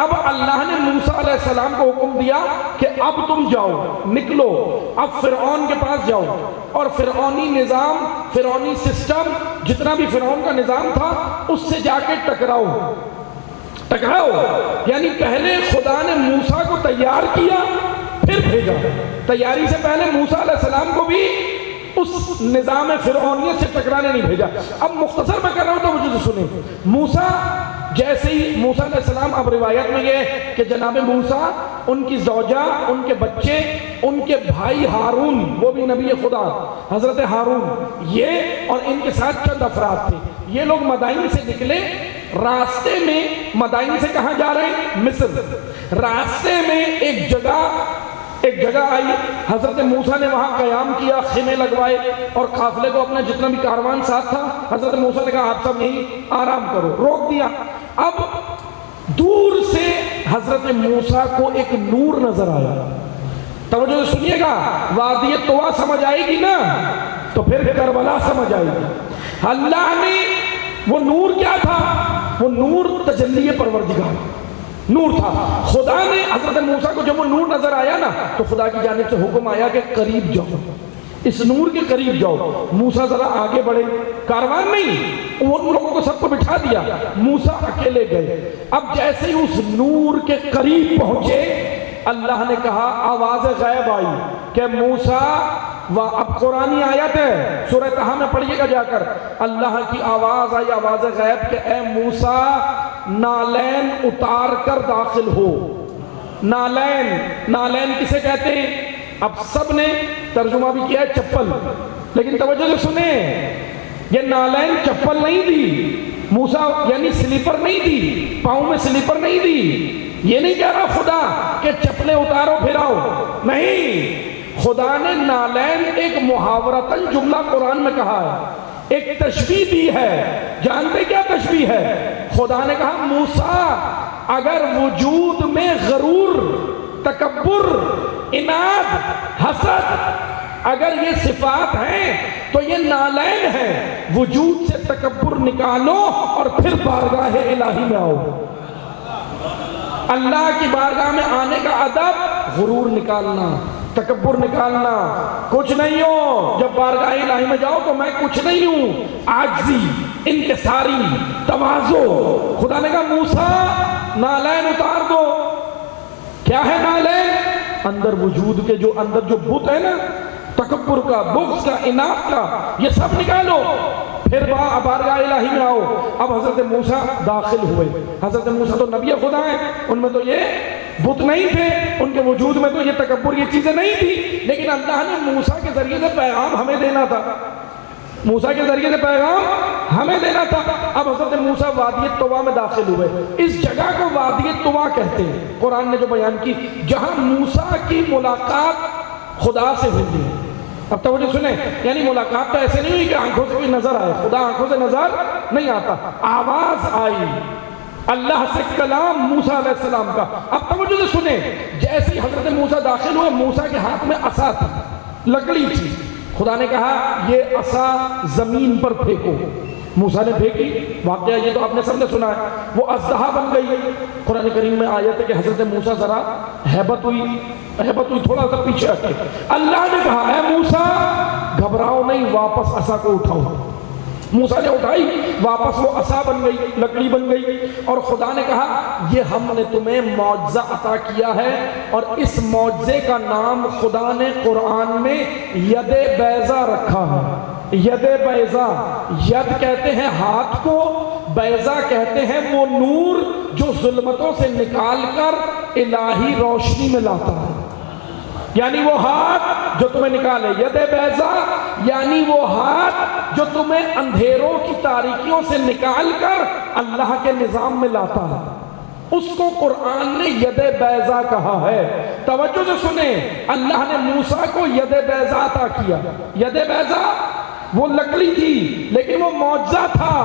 اب اللہ نے موسیٰ علیہ السلام کو حکم دیا کہ اب تم جاؤ, نکلو, اب فرعون کے پاس جاؤ اور فرعونی نظام, فرعونی سسٹم, جتنا بھی فرعون کا نظام تھا اس سے جا کے ٹکراؤ. یعنی پہلے خدا نے موسیٰ کو تیار کیا پھر بھیجا. تیاری سے پہلے موسیٰ علیہ السلام کو بھی اس نظام فرعونیت سے ٹکرانے نہیں بھیجا. اب مختصر میں کر رہا ہوں تو مجھے سنیں. موسیٰ جیسے ہی موسیٰ علیہ السلام, اب روایت میں یہ کہ جناب موسیٰ, ان کی زوجہ, ان کے بچے, ان کے بھائی ہارون, وہ بھی نبی خدا, حضرت ہارون, یہ اور ان کے ساتھ چند افراد تھے. یہ لوگ مدائن سے نکلے. راستے میں مدائن سے کہاں جا رہے ہیں؟ مصر. راستے میں ایک جگہ آئی. حضرت موسیٰ نے وہاں قیام کیا, خیمے لگوائے اور قافلے کو اپنا جتنا بھی کاروان ساتھ تھا حضرت موسیٰ نے کہا آپ سب یہیں آرام کرو, روک دیا. اب دور سے حضرت موسیٰ کو ایک نور نظر آیا. توجہ سنیے گا, وادی طوا سمجھ آئے گی نا تو پھر کربلا سمجھ آئے گی. اللہ نے, وہ نور کیا تھا؟ وہ نور تجلی پروردگار نور تھا. خدا نے حضرت موسیٰ کو جب وہ نور نظر آیا نا تو خدا کی جانب سے حکم آیا کہ قریب جاؤ, اس نور کے قریب جاؤ. موسیٰ ذرا آگے بڑھے, کاروان نہیں, ان لوگوں کو سب کو بٹھا دیا, موسیٰ اکیلے گئے. اب جیسے ہی اس نور کے قریب پہنچے اللہ نے کہا, آواز غیب آئی کہ موسیٰ, اب قرآنی آیت ہے سورہ طہ میں پڑھیے گا جا کر, اللہ کی آواز آئی, آواز غیب کہ اے موسیٰ نالین اتار کر داخل ہو. نالین کسے کہتے ہیں؟ اب سب نے ترجمہ بھی کیا ہے چپل, لیکن توجہ سے سنیں, یہ نالین چپل نہیں دی موسیٰ, یعنی سلیپر نہیں دی, پاؤں میں سلیپر نہیں دی. یہ نہیں کہہ رہا خدا کہ چپلیں اتارو پھراؤ, نہیں. خدا نے نالین ایک محاورتاً جملہ قرآن میں کہا ہے, ایک تشبیہ دی ہے. جانتے کیا تشبیہ ہے؟ خدا نے کہا موسیٰ اگر وجود میں غرور, تکبر, عناد, حسد اگر یہ صفات ہیں تو یہ نالین ہے. وجود سے تکبر نکالو اور پھر بارگاہ الہی میں آؤ. اللہ کی بارگاہ میں آنے کا ادب غرور نکالنا, تکبر نکالنا, کچھ نہیں ہو. جب بارگاہ الہی میں جاؤ تو میں کچھ نہیں ہوں, عاجزی, انکساری, تواضع. خدا نے کہا موسیٰ نالین اتار دو. کیا ہے نالین؟ اندر وجود کے جو اندر جو بت ہے نا, تکبر کا, بغض کا, عناد کا, یہ سب نکالو, پھر بارگاہ الہی میں آؤ. اب حضرت موسیٰ داخل ہوئے. حضرت موسیٰ تو نبی خدا ہیں, ان میں تو یہ بت نہیں تھے، ان کے وجود میں تو یہ تکبر یہ چیزیں نہیں تھی، لیکن اللہ نے موسیٰ کے ذریعے سے پیغام ہمیں دینا تھا، موسیٰ کے ذریعے سے پیغام ہمیں دینا تھا۔ اب حضرت موسیٰ وادی طویٰ میں داخل ہوئے، اس جگہ کو وادی طویٰ کہتے ہیں، قرآن نے جو بیان کی، جہاں موسیٰ کی ملاقات خدا سے ہوئی ہے۔ اب توجہ سنیں، یعنی ملاقات تو ایسے نہیں ہوئی کہ آنکھوں سے کوئی نظر آئے، خدا آنکھوں سے نظر نہیں آتا، آواز آئی اللہ سے، کلام موسیٰ علیہ السلام کا۔ اب توجہ سے سنیں، جیسے حضرت موسیٰ داخل ہوئے، موسیٰ کے ہاتھ میں عصا تھی، لکڑی تھی، خدا نے کہا یہ عصا زمین پر پھینکو، موسیٰ نے پھینکی، واقعہ یہ تو آپ نے سب نے سنا ہے، وہ اژدہا بن گئی۔ قرآن کریم میں آیت ہے کہ حضرت موسیٰ ذرا ہیبت ہوئی تھوڑا سا پیچھے ہٹے، اللہ نے کہا اے موسیٰ گھبراؤ نہیں، واپس عصا کو اٹھاؤ۔ موسیٰ نے اٹھائی، واپس وہ عصا بن گئی، لکڑی بن گئی، اور خدا نے کہا یہ ہم نے تمہیں معجزہ عطا کیا ہے، اور اس معجزے کا نام خدا نے قرآن میں ید بیضا رکھا ہے۔ ید بیضا، ید کہتے ہیں ہاتھ کو، بیضا کہتے ہیں وہ نور جو ظلمتوں سے نکال کر الہی روشنی میں لاتا ہے، یعنی وہ ہاتھ جو تمہیں نکالے، ید بیضا یعنی وہ ہاتھ جو تمہیں اندھیروں کی تاریکیوں سے نکال کر اللہ کے نظام میں لاتا ہے، اس کو قرآن نے ید بیضا کہا ہے۔ توجہ سے سنیں، اللہ نے موسیٰ کو ید بیضا عطا کیا۔ ید بیضا وہ لکڑی تھی، لیکن وہ معجزہ تھا،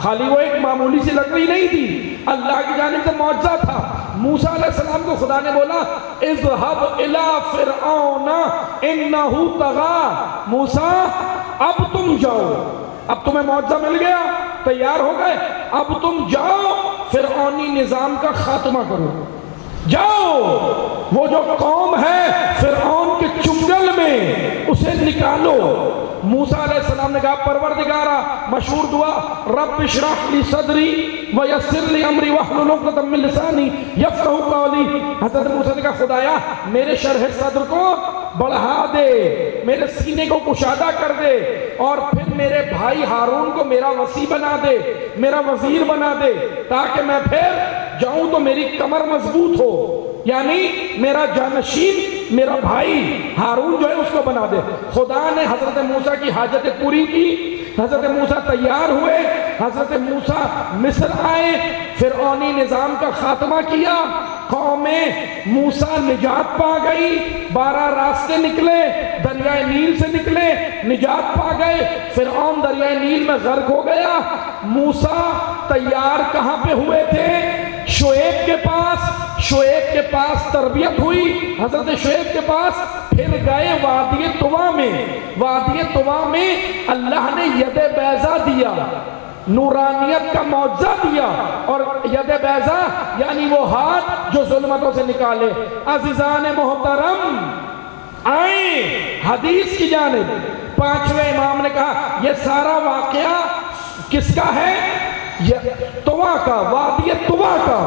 خالی وہ ایک معمولی سی لکڑی نہیں تھی، اللہ کی جانب سے معجزہ تھا۔ موسیٰ علیہ السلام کو خدا نے بولا اذهب الى فرعون انه طغى، موسیٰ اب تم جاؤ، اب تمہیں معجزہ مل گیا، تیار ہو گئے، اب تم جاؤ فرعونی نظام کا خاتمہ کرو، جاؤ وہ جو قوم ہے فرعون کے چنگل میں اسے نکالو۔ موسیٰ علیہ السلام نے کہا پروردگارا، مشہور دعا رب اشرح لی صدری ویسر لی امری واحلل عقدۃ من لسانی یفقہوا قولی، حضرت موسیٰ نے کہا خدایا میرے شرح صدر کو بڑھا دے، میرے سینے کو کشادہ کر دے، اور پھر میرے بھائی ہارون کو میرا وصی بنا دے، میرا وزیر بنا دے، تاکہ میں پھر جاؤں تو میری کمر مضبوط ہو، یعنی میرا جانشین میرا بھائی ہارون جو ہے اس کو بنا دے۔ خدا نے حضرت موسیٰ کی حاجت پوری کی، حضرت موسیٰ تیار ہوئے، حضرت موسیٰ مصر آئے، فرعونی نظام کا خاتمہ کیا، قوم موسیٰ نجات پا گئی، 12 راستے نکلے، دریائے نیل سے نکلے، نجات پا گئے، فرعون دریائے نیل میں غرق ہو گیا۔ موسیٰ تیار کہاں پہ ہوئے تھے؟ شعیب کے پاس، شعیب کے پاس تربیت ہوئی، حضرت شعیب کے پاس، پھر گئے وادی طویٰ میں، وادی طویٰ میں اللہ نے ید بیضا دیا، نورانیت کا معجزہ دیا، اور ید بیضا یعنی وہ ہاتھ جو ظلمتوں سے نکالے۔ عزیزان محترم آئیں حدیث کی جانب، 5ویں امام نے کہا یہ سارا واقعہ کس کا ہے؟ طویٰ کا، وادی طویٰ کا۔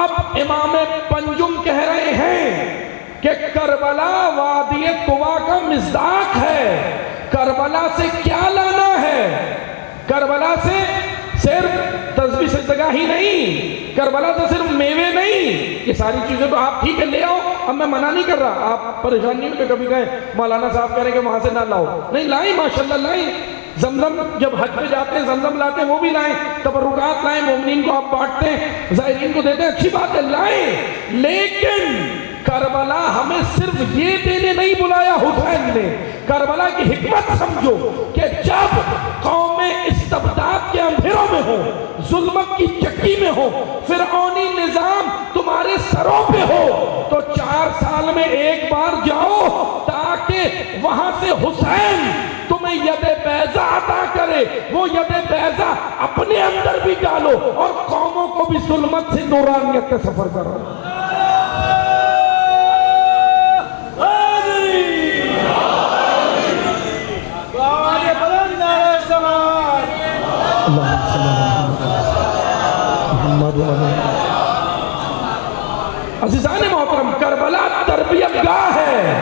اب امام پنجم کہہ رہے ہیں کہ کربلا وادی طویٰ کا مصداق ہے، کربلا سے کیا لانا ہے؟ کربلا سے صرف تسبیح سجدہ ہی نہیں، کربلا سے صرف میوے نہیں، یہ ساری چیزیں تو آپ ٹھیک ہے لے آؤ، اب میں منع نہیں کر رہا، آپ پریشان نہیں ہو کہ کبھی کہیں مولانا صاحب کہہ رہے ہیں کہ وہاں سے نہ لاؤ، نہیں لائیں، ماشاءاللہ لائیں، زمزم جب حج پہ جاتے ہیں زمزم لاتے ہیں وہ بھی لائیں، تبرکات لائیں، مومنین کو آپ بانٹتے ہیں، زائرین کو دیتے ہیں، اچھی بات ہے لائیں، لیکن کربلا ہمیں صرف یہ دینے نہیں بلایا حسین نے، کربلا کی حکمت سمجھو کہ جب قومیں استبداد کے اندھیروں میں ہو، ظلمت کی چکی میں ہو، فرعونی نظام تمہارے سروں پہ ہو، تو 4 سال میں ایک بار جاؤ تاکہ وہاں سے حسین تمہیں ید بیضا عطا کرے، وہ ید بیضا اپنے اندر بھی ڈالو اور قوموں کو بھی ظلمت سے نورانیت کا سفر کرو۔ عزیزان محترم کربلا تربیت گاہ ہے،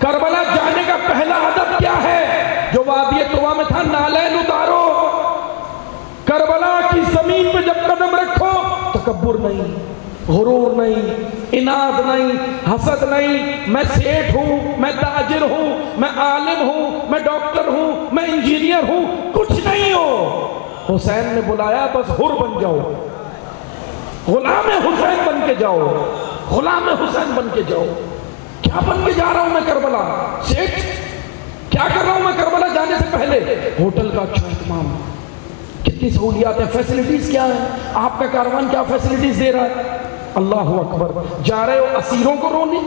کربلا جانے کا پہلا ادب کیا ہے جو وادی طویٰ میں تھا؟ نالین اتارو، کربلا کی زمین پہ جب قدم رکھو تکبر نہیں، غرور نہیں، اناد نہیں، حسد نہیں، میں سیٹھ ہوں، میں تاجر ہوں، میں عالم ہوں، میں ڈاکٹر ہوں، میں انجینئر ہوں، کچھ نہیں ہو۔ حسین نے بلایا بس حر بن جاؤ، غلام حسین بن کے جاؤ، غلام حسین بن کے جاؤ۔ کیا بن کے جا رہا ہوں میں کربلا؟ سیٹھ؟ کیا کر رہا ہوں میں کربلا جانے سے پہلے؟ ہوٹل کا اچھا اہتمام، کتنی سہولیات ہیں، فیسلٹیز کیا ہیں، آپ کا کاروان کیا فیسلٹیز دے رہا ہے؟ اللہ اکبر۔ جا رہے ہو اسیروں کو رونے،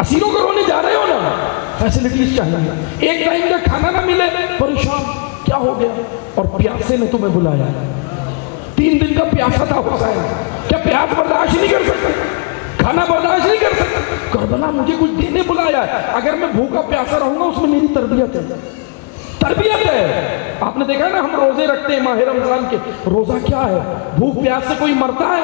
اسیروں کو رونے جا رہے ہو نا، فیسلٹیز چاہیے۔ ایک ٹائم کا کھانا نہ ملے، پریشان، کیا ہو گیا؟ اور پیاسے نے تمہیں بلایا، 3 دن کا پیاسا تھا حسین، کیا پیاس برداشت نہیں کر سکتے؟ کھانا برداشت نہیں کر سکتے؟ کربلا مجھے کچھ دینے بلایا ہے، اگر میں بھوکا پیاسا رہوں گا اس میں میری تربیت ہے، تربیت ہے۔ آپ نے دیکھا نا ہم روزے رکھتے ہیں ماہ رمضان کے، روزہ کیا ہے؟ بھوک پیاس سے کوئی مرتا ہے؟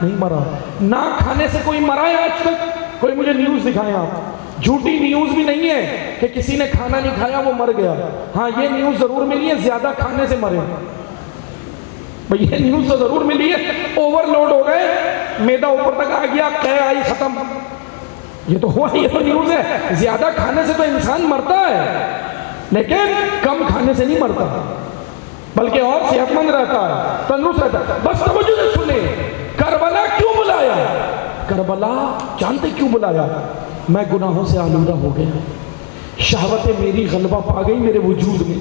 نہیں مرا۔ نہ کھانے سے کوئی مرا ہے آج تک؟ کوئی مجھے نیوز دکھائیں آپ۔ جھوٹی نیوز بھی نہیں ہے کہ کسی نے کھانا نہیں کھایا وہ مر گیا، ہاں یہ نیوز ضرور ملی ہے زیادہ کھانے سے مرے، بھئی یہ نیوز تو ضرور ملی ہے اوور لوڈ ہو گئے، میدا اوپر تک آ گیا، قے آئی، ختم۔ یہ تو ہوا، یہ تو نیوز ہے۔ زیادہ کھانے سے تو انسان مرتا ہے لیکن کم کھانے سے نہیں مرتا، بلکہ اور صحت مند رہتا ہے، تندرست رہتا ہے۔ بس توجہ سے سنیں، کربلا کیوں بلایا؟ کربلا جانتے کیوں بلایا؟ میں گناہوں سے آلودہ ہو گیا، شہوتیں میری غلبہ پا گئی میرے وجود میں،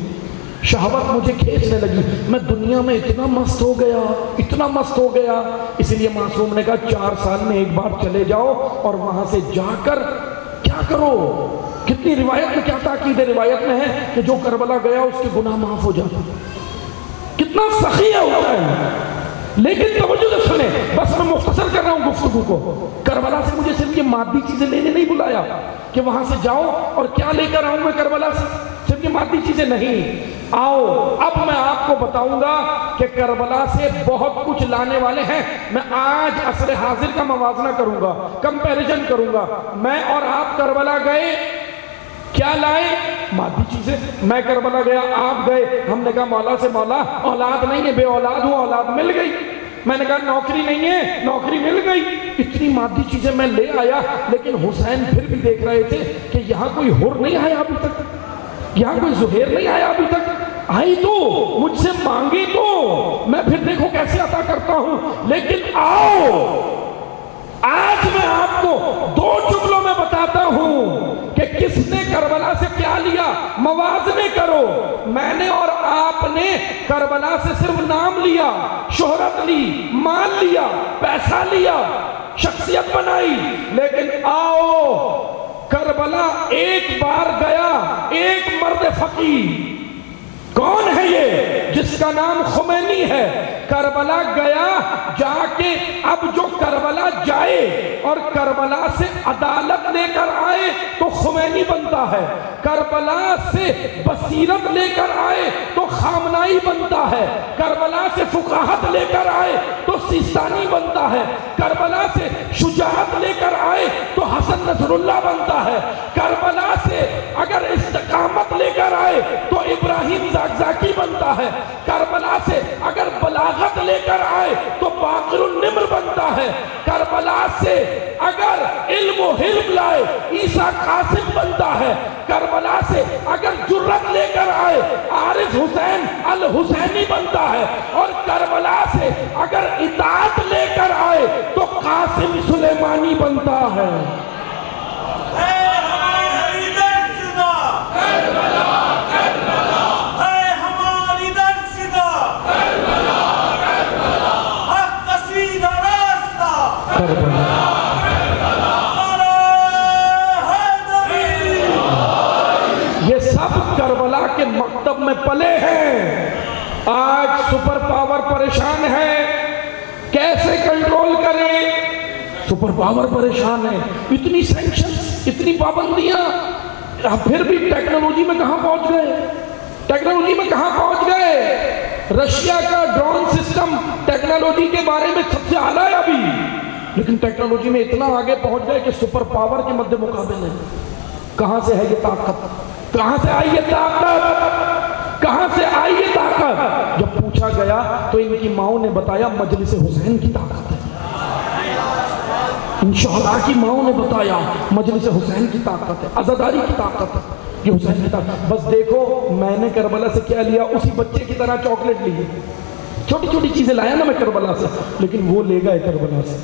شہوت مجھے کھینچنے لگی، میں دنیا میں اتنا مست ہو گیا، اتنا مست ہو گیا۔ اس لیے معصوم نے کہا 4 سال میں ایک بار چلے جاؤ اور وہاں سے جا کر کیا کرو؟ کتنی روایت میں کیا تاکید ہے، روایت میں ہے کہ جو کربلا گیا اس کے گناہ معاف ہو جاتے، کتنا سخی ہے حسین۔ لیکن توجہ سے سنیں، بس میں مختصر کر رہا ہوں گفتگو کو۔ کربلا سے مجھے صرف یہ مادی چیزیں لینے نہیں بلایا کہ وہاں سے جاؤ اور کیا لے کر آؤں میں کربلا سے، صرف یہ مادی چیزیں نہیں۔ آؤ اب میں آپ کو بتاؤں گا کہ کربلا سے بہت کچھ لانے والے ہیں۔ میں آج عصر حاضر کا موازنہ کروں گا، کمپیریزن کروں گا۔ میں اور آپ کربلا گئے، کیا لائے؟ مادی چیزیں۔ میں کربلا گیا، آپ گئے، ہم نے کہا مولا سے مولا اولاد نہیں ہے، بے اولاد ہوں، اولاد مل گئی۔ میں نے کہا نوکری نہیں ہے، نوکری مل گئی۔ اتنی مادی چیزیں میں لے آیا، لیکن حسین پھر بھی دیکھ رہے تھے کہ یہاں کوئی حر نہیں آیا ابھی تک، یہاں کوئی زہیر نہیں آیا ابھی تک، آئی تو مجھ سے مانگی تو میں پھر دیکھو کیسے عطا کرتا ہوں۔ لیکن آؤ آج میں آپ کو 2 جملوں میں بتاتا ہوں کہ کس نے کربلا سے کیا لیا۔ موازنے کرو، میں نے اور آپ نے کربلا سے صرف نام لیا، شہرت لی، مال لیا، پیسہ لیا، شخصیت بنائی، لیکن آؤ کربلا ایک بار گیا ایک مرد فقیر، کون ہے یہ؟ جس کا نام خمینی ہے۔ کربلا گیا، جا کے اب جو کربلا جائے اور کربلا سے عدالت لے کر آئے تو خمینی بنتا ہے، کربلا سے بصیرت لے کر آئے تو خامنائی بنتا ہے، کربلا سے فقاہت لے کر آئے تو سیستانی بنتا ہے، کربلا سے شجاعت لے کر آئے تو حسن نصر اللہ بنتا ہے، کربلا سے اگر استقامت لے کر آئے تو ابراہیم زاکزاکی بنتا ہے، کربلا سے اگر بلاغت لے کر آئے تو باقر النمر بنتا ہے، کربلا سے اگر علم و حلم لائے عیسیٰ قاسم بنتا ہے، کربلا سے اگر جرت لے کر آئے عارف حسین الحسینی بنتا ہے، اور کربلا سے اگر اطاعت لے کر آئے تو قاسم سلیمانی بنتا ہے۔ یہ سب کربلا کے مکتب میں پلے ہیں۔ آج سپر پاور پریشان ہے، کیسے کنٹرول کریں؟ سپر پاور پریشان ہے، اتنی سینکشنز، اتنی پابندیاں، پھر بھی ٹیکنالوجی میں کہاں پہنچ گئے؟ ٹیکنالوجی میں کہاں پہنچ گئے؟ رشیا کا ڈرون سسٹم ٹیکنالوجی کے بارے میں سب سے اعلیٰ ہے ابھی، لیکن ٹیکنالوجی میں اتنا آگے پہنچ گئے کہ سپر پاور کے مد مقابل ہے۔ کہاں سے ہے یہ طاقت؟ کہاں سے آئی یہ طاقت؟ کہاں سے آئی یہ طاقت؟ جب پوچھا گیا تو ان کی ماؤں نے بتایا مجلس حسین کی طاقت ہے۔ ان شہداء کی ماؤں نے بتایا مجلس حسین کی طاقت ہے، عزاداری کی طاقت ہے، یہ حسین کی طاقت۔ بس دیکھو میں نے کربلا سے کیا لیا، اسی بچے کی طرح چاکلیٹ لی، چھوٹی چھوٹی چیزیں لایا نا میں کربلا سے، لیکن وہ لے گئے کربلا سے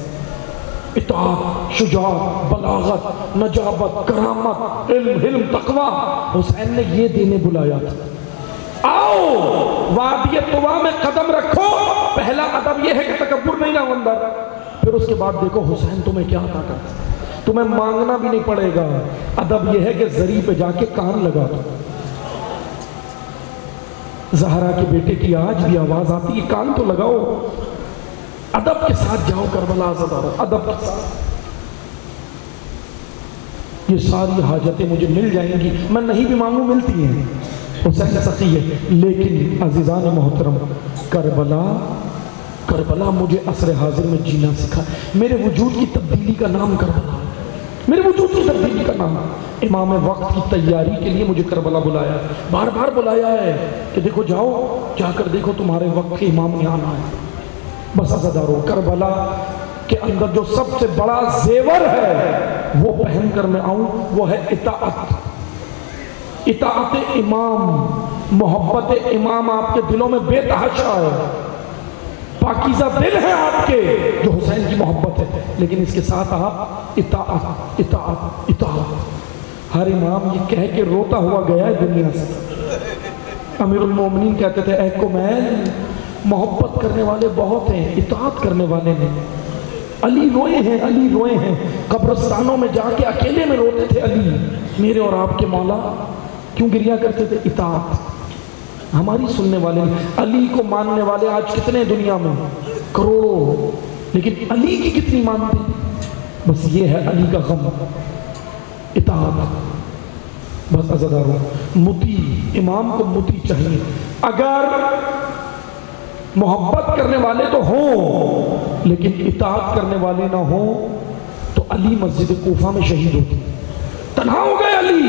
اطاعت، شجاعت، بلاغت، نجابت، کرامت، علم، حلم، تقوی۔ حسین نے یہ دینے بلایا تھا، آؤ وادی طوا میں قدم رکھو۔ پہلا ادب یہ ہے کہ تکبر نہیں لاؤ اندر، پھر اس کے بعد دیکھو حسین تمہیں کیا عطا کرتا ہے، تمہیں مانگنا بھی نہیں پڑے گا۔ ادب یہ ہے کہ زری پہ جا کے کان لگا دو۔ زہرا کے بیٹے کی آج بھی آواز آتی ہے، کان تو لگاؤ، ادب کے ساتھ جاؤ کربلا زدہ، ادب کے ساتھ۔ یہ ساری حاجتیں مجھے مل جائیں گی، میں نہیں بھی مانگوں ملتی ہیں، حسین سخی ہے۔ لیکن عزیزان محترم، کربلا مجھے عصر حاضر میں جینا سکھا۔ میرے وجود کی تبدیلی کا نام کربلا، میرے وجود کی تبدیلی کا نام۔ امام وقت کی تیاری کے لیے مجھے کربلا بلایا ہے، بار بار بلایا ہے کہ دیکھو جاؤ، جا کر دیکھو تمہارے وقت کے امام نے آنا ہے۔ بس عزادارو، کربلا کے اندر جو سب سے بڑا زیور ہے وہ پہن کر میں آؤں، وہ ہے اطاعت، اطاعت امام، محبت امام آپ کے دلوں میں بے تحاشا ہے، پاکیزہ دل ہے آپ کے جو حسین کی محبت ہے، لیکن اس کے ساتھ آپ اطاعت اطاعت اطاعت۔ ہر امام یہ کہہ کے روتا ہوا گیا ہے دنیا سے۔ امیر المومنین کہتے تھے اے کمیل، محبت کرنے والے بہت ہیں، اطاعت کرنے والے نہیں۔ علی روئے ہیں، علی روئے ہیں، قبرستانوں میں جا کے اکیلے میں روتے تھے علی، میرے اور آپ کے مولا کیوں گریا کرتے تھے؟ اطاعت۔ ہماری سننے والے علی کو ماننے والے آج کتنے دنیا میں؟ کروڑوں، لیکن علی کی کتنی مانتے ہیں؟ بس یہ ہے علی کا غم، اطاعت۔ بس عزادارو، مطیع، امام کو مطیع چاہیے۔ اگر محبت کرنے والے تو ہوں لیکن اطاعت کرنے والے نہ ہوں تو علی مسجد کوفہ میں شہید ہوتے، تنہا ہو گئے علی۔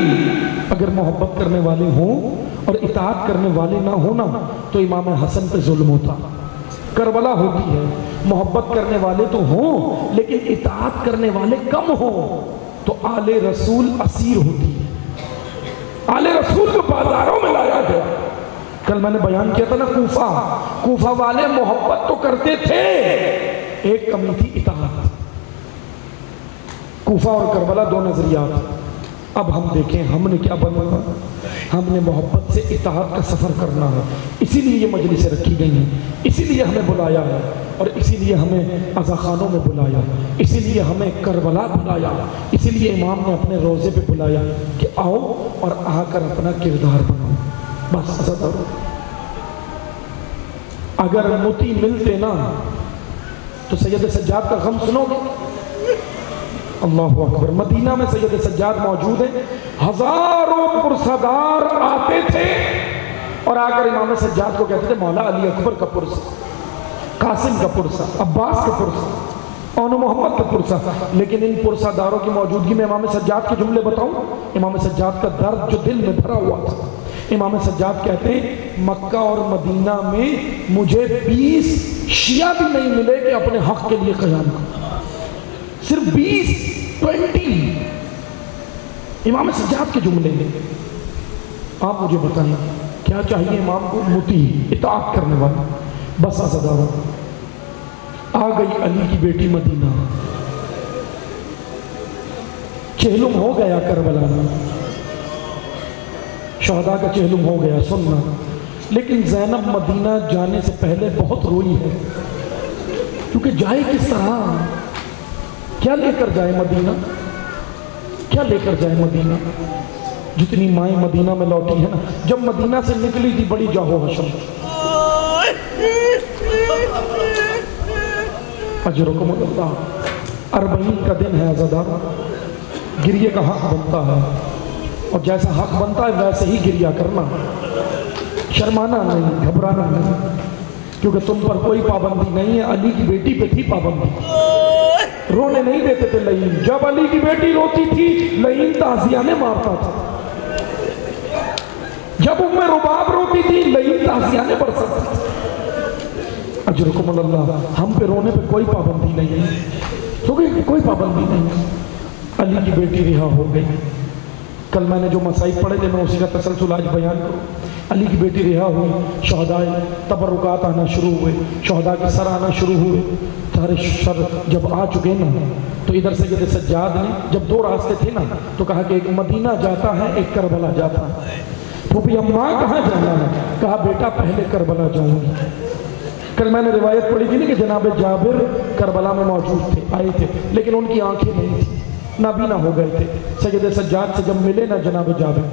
اگر محبت کرنے والے ہوں اور اطاعت کرنے والے نہ ہونا تو امام حسن پہ ظلم ہوتا، کربلا ہوتی ہے۔ محبت کرنے والے تو ہوں لیکن اطاعت کرنے والے کم ہوں تو آل رسول اسیر ہوتی ہے۔ آل رسول کو بازاروں میں لایا گیا۔ کل میں نے بیان کیا تھا نا، کوفہ والے محبت تو کرتے تھے، ایک کمی تھی اطاعت۔ کوفہ اور کربلا دو نظریات۔ اب ہم دیکھیں ہم نے کیا بننا، ہم نے محبت سے اطاعت کا سفر کرنا ہے۔ اسی لیے یہ مجلسیں رکھی گئی ہیں، اسی لیے ہمیں بلایا ہے، اور اسی لیے ہمیں عزاخانوں میں بلایا، اسی لیے ہمیں کربلا بلایا، اسی لیے امام نے اپنے روزے پہ بلایا کہ آؤ اور آ کر اپنا کردار بناؤ۔ بس عزادارو، اگر مطیع ملتے نا تو سید سجاد کا غم سنو گے؟ اللہ اکبر۔ مدینہ میں سید سجاد موجود ہیں، ہزاروں پرسادار آتے تھے اور آ کر امام سجاد کو کہتے تھے مولا علی اکبر کا پرسہ، قاسم کا پرسہ، عباس کا پرسہ، اون محمد کا پرسہ۔ لیکن ان پرساداروں کی موجودگی میں امام سجاد کے جملے بتاؤں، امام سجاد کا درد جو دل میں بھرا ہوا تھا۔ امام سجاد کہتے ہیں مکہ اور مدینہ میں مجھے 20 شیعہ بھی نہیں ملے کہ اپنے حق کے لیے قیام کریں، صرف 20 امام سجاد کے جملے ہیں۔ آپ مجھے بتائیں کیا چاہیے امام کو؟ مطیع، اطاعت کرنے والا۔ بس عزادارو، آ گئی علی کی بیٹی مدینہ، چہلم ہو گیا کربلا میں، شہداء کا چہلم ہو گیا، سننا۔ لیکن زینب مدینہ جانے سے پہلے بہت روئی ہے، کیونکہ جائے کس طرح، کیا لے کر جائے مدینہ، کیا لے کر جائے مدینہ؟ جتنی مائیں مدینہ میں لوٹی ہیں نا، جب مدینہ سے نکلی تھی بڑی جاہو حشم، اجرکم اللہ۔ 40 کا دن ہے عزادار، گریے کا حق بنتا ہے، اور جیسا حق بنتا ہے ویسے ہی گریا کرنا، شرمانا نہیں، گھبرانا نہیں، کیونکہ تم پر کوئی پابندی نہیں ہے۔ علی کی بیٹی پہ تھی پابندی، رونے نہیں دیتے تھے لعین، جب علی کی بیٹی روتی تھی لعین تعزیانے مارتا تھا، جب ام رباب روتی تھی لعین تعزیانے برستا تھا۔ اجرکم اللہ۔ ہم پہ رونے پہ کوئی پابندی نہیں ہے، تو کوئی پابندی نہیں. علی کی بیٹی رہا ہو گئی. کل میں نے جو مسائل پڑھے تھے میں اسی کا تسلسل آج بیان کروں. علی کی بیٹی رہا ہوئی, شہداء تبرکات آنا شروع ہوئے, شہداء کے سر آنا شروع ہوئے. سارے سر جب آ چکے نا تو ادھر سید سجاد نے, جب دو راستے تھے نا, تو کہا کہ ایک مدینہ جاتا ہے ایک کربلا جاتا ہے. پھوپھی اماں کہاں جانا ہے؟ کہا بیٹا پہلے کربلا جاؤں گی. کل میں نے روایت پڑھی تھی نا کہ جناب جابر کربلا میں موجود تھے, آئے تھے, لیکن ان کی آنکھیں نہیں تھیں, نابینا ہو گئے تھے. سید سجاد سے جب ملے نا جناب جابر,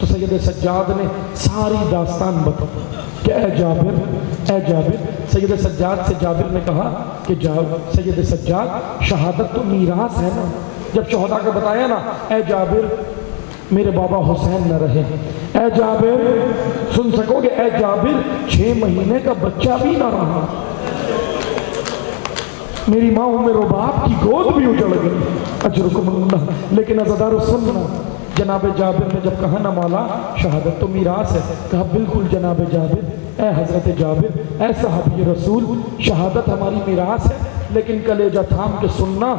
تو سید سجاد نے ساری داستان بتائی کہ اے جابر. سید سجاد سے جابر نے کہا کہ سید سجاد شہادت تو میراث ہے نا. جب شہداء کو بتایا نا, اے جابر میرے بابا حسین نہ رہے, اے جابر سن سکو گے, اے جابر 6 مہینے کا بچہ بھی نہ رہا, میری ماں ام رباب کی گود بھی اجڑ گئی. اجرکم اللہ. لیکن عزادارو سننا, جناب جابر نے جب کہا نا مولا شہادت تو میراث ہے, کہا بالکل جناب جابر, اے حضرت جابر, اے صحابی رسول, شہادت ہماری میراث ہے, لیکن کلیجہ تھام کے سننا,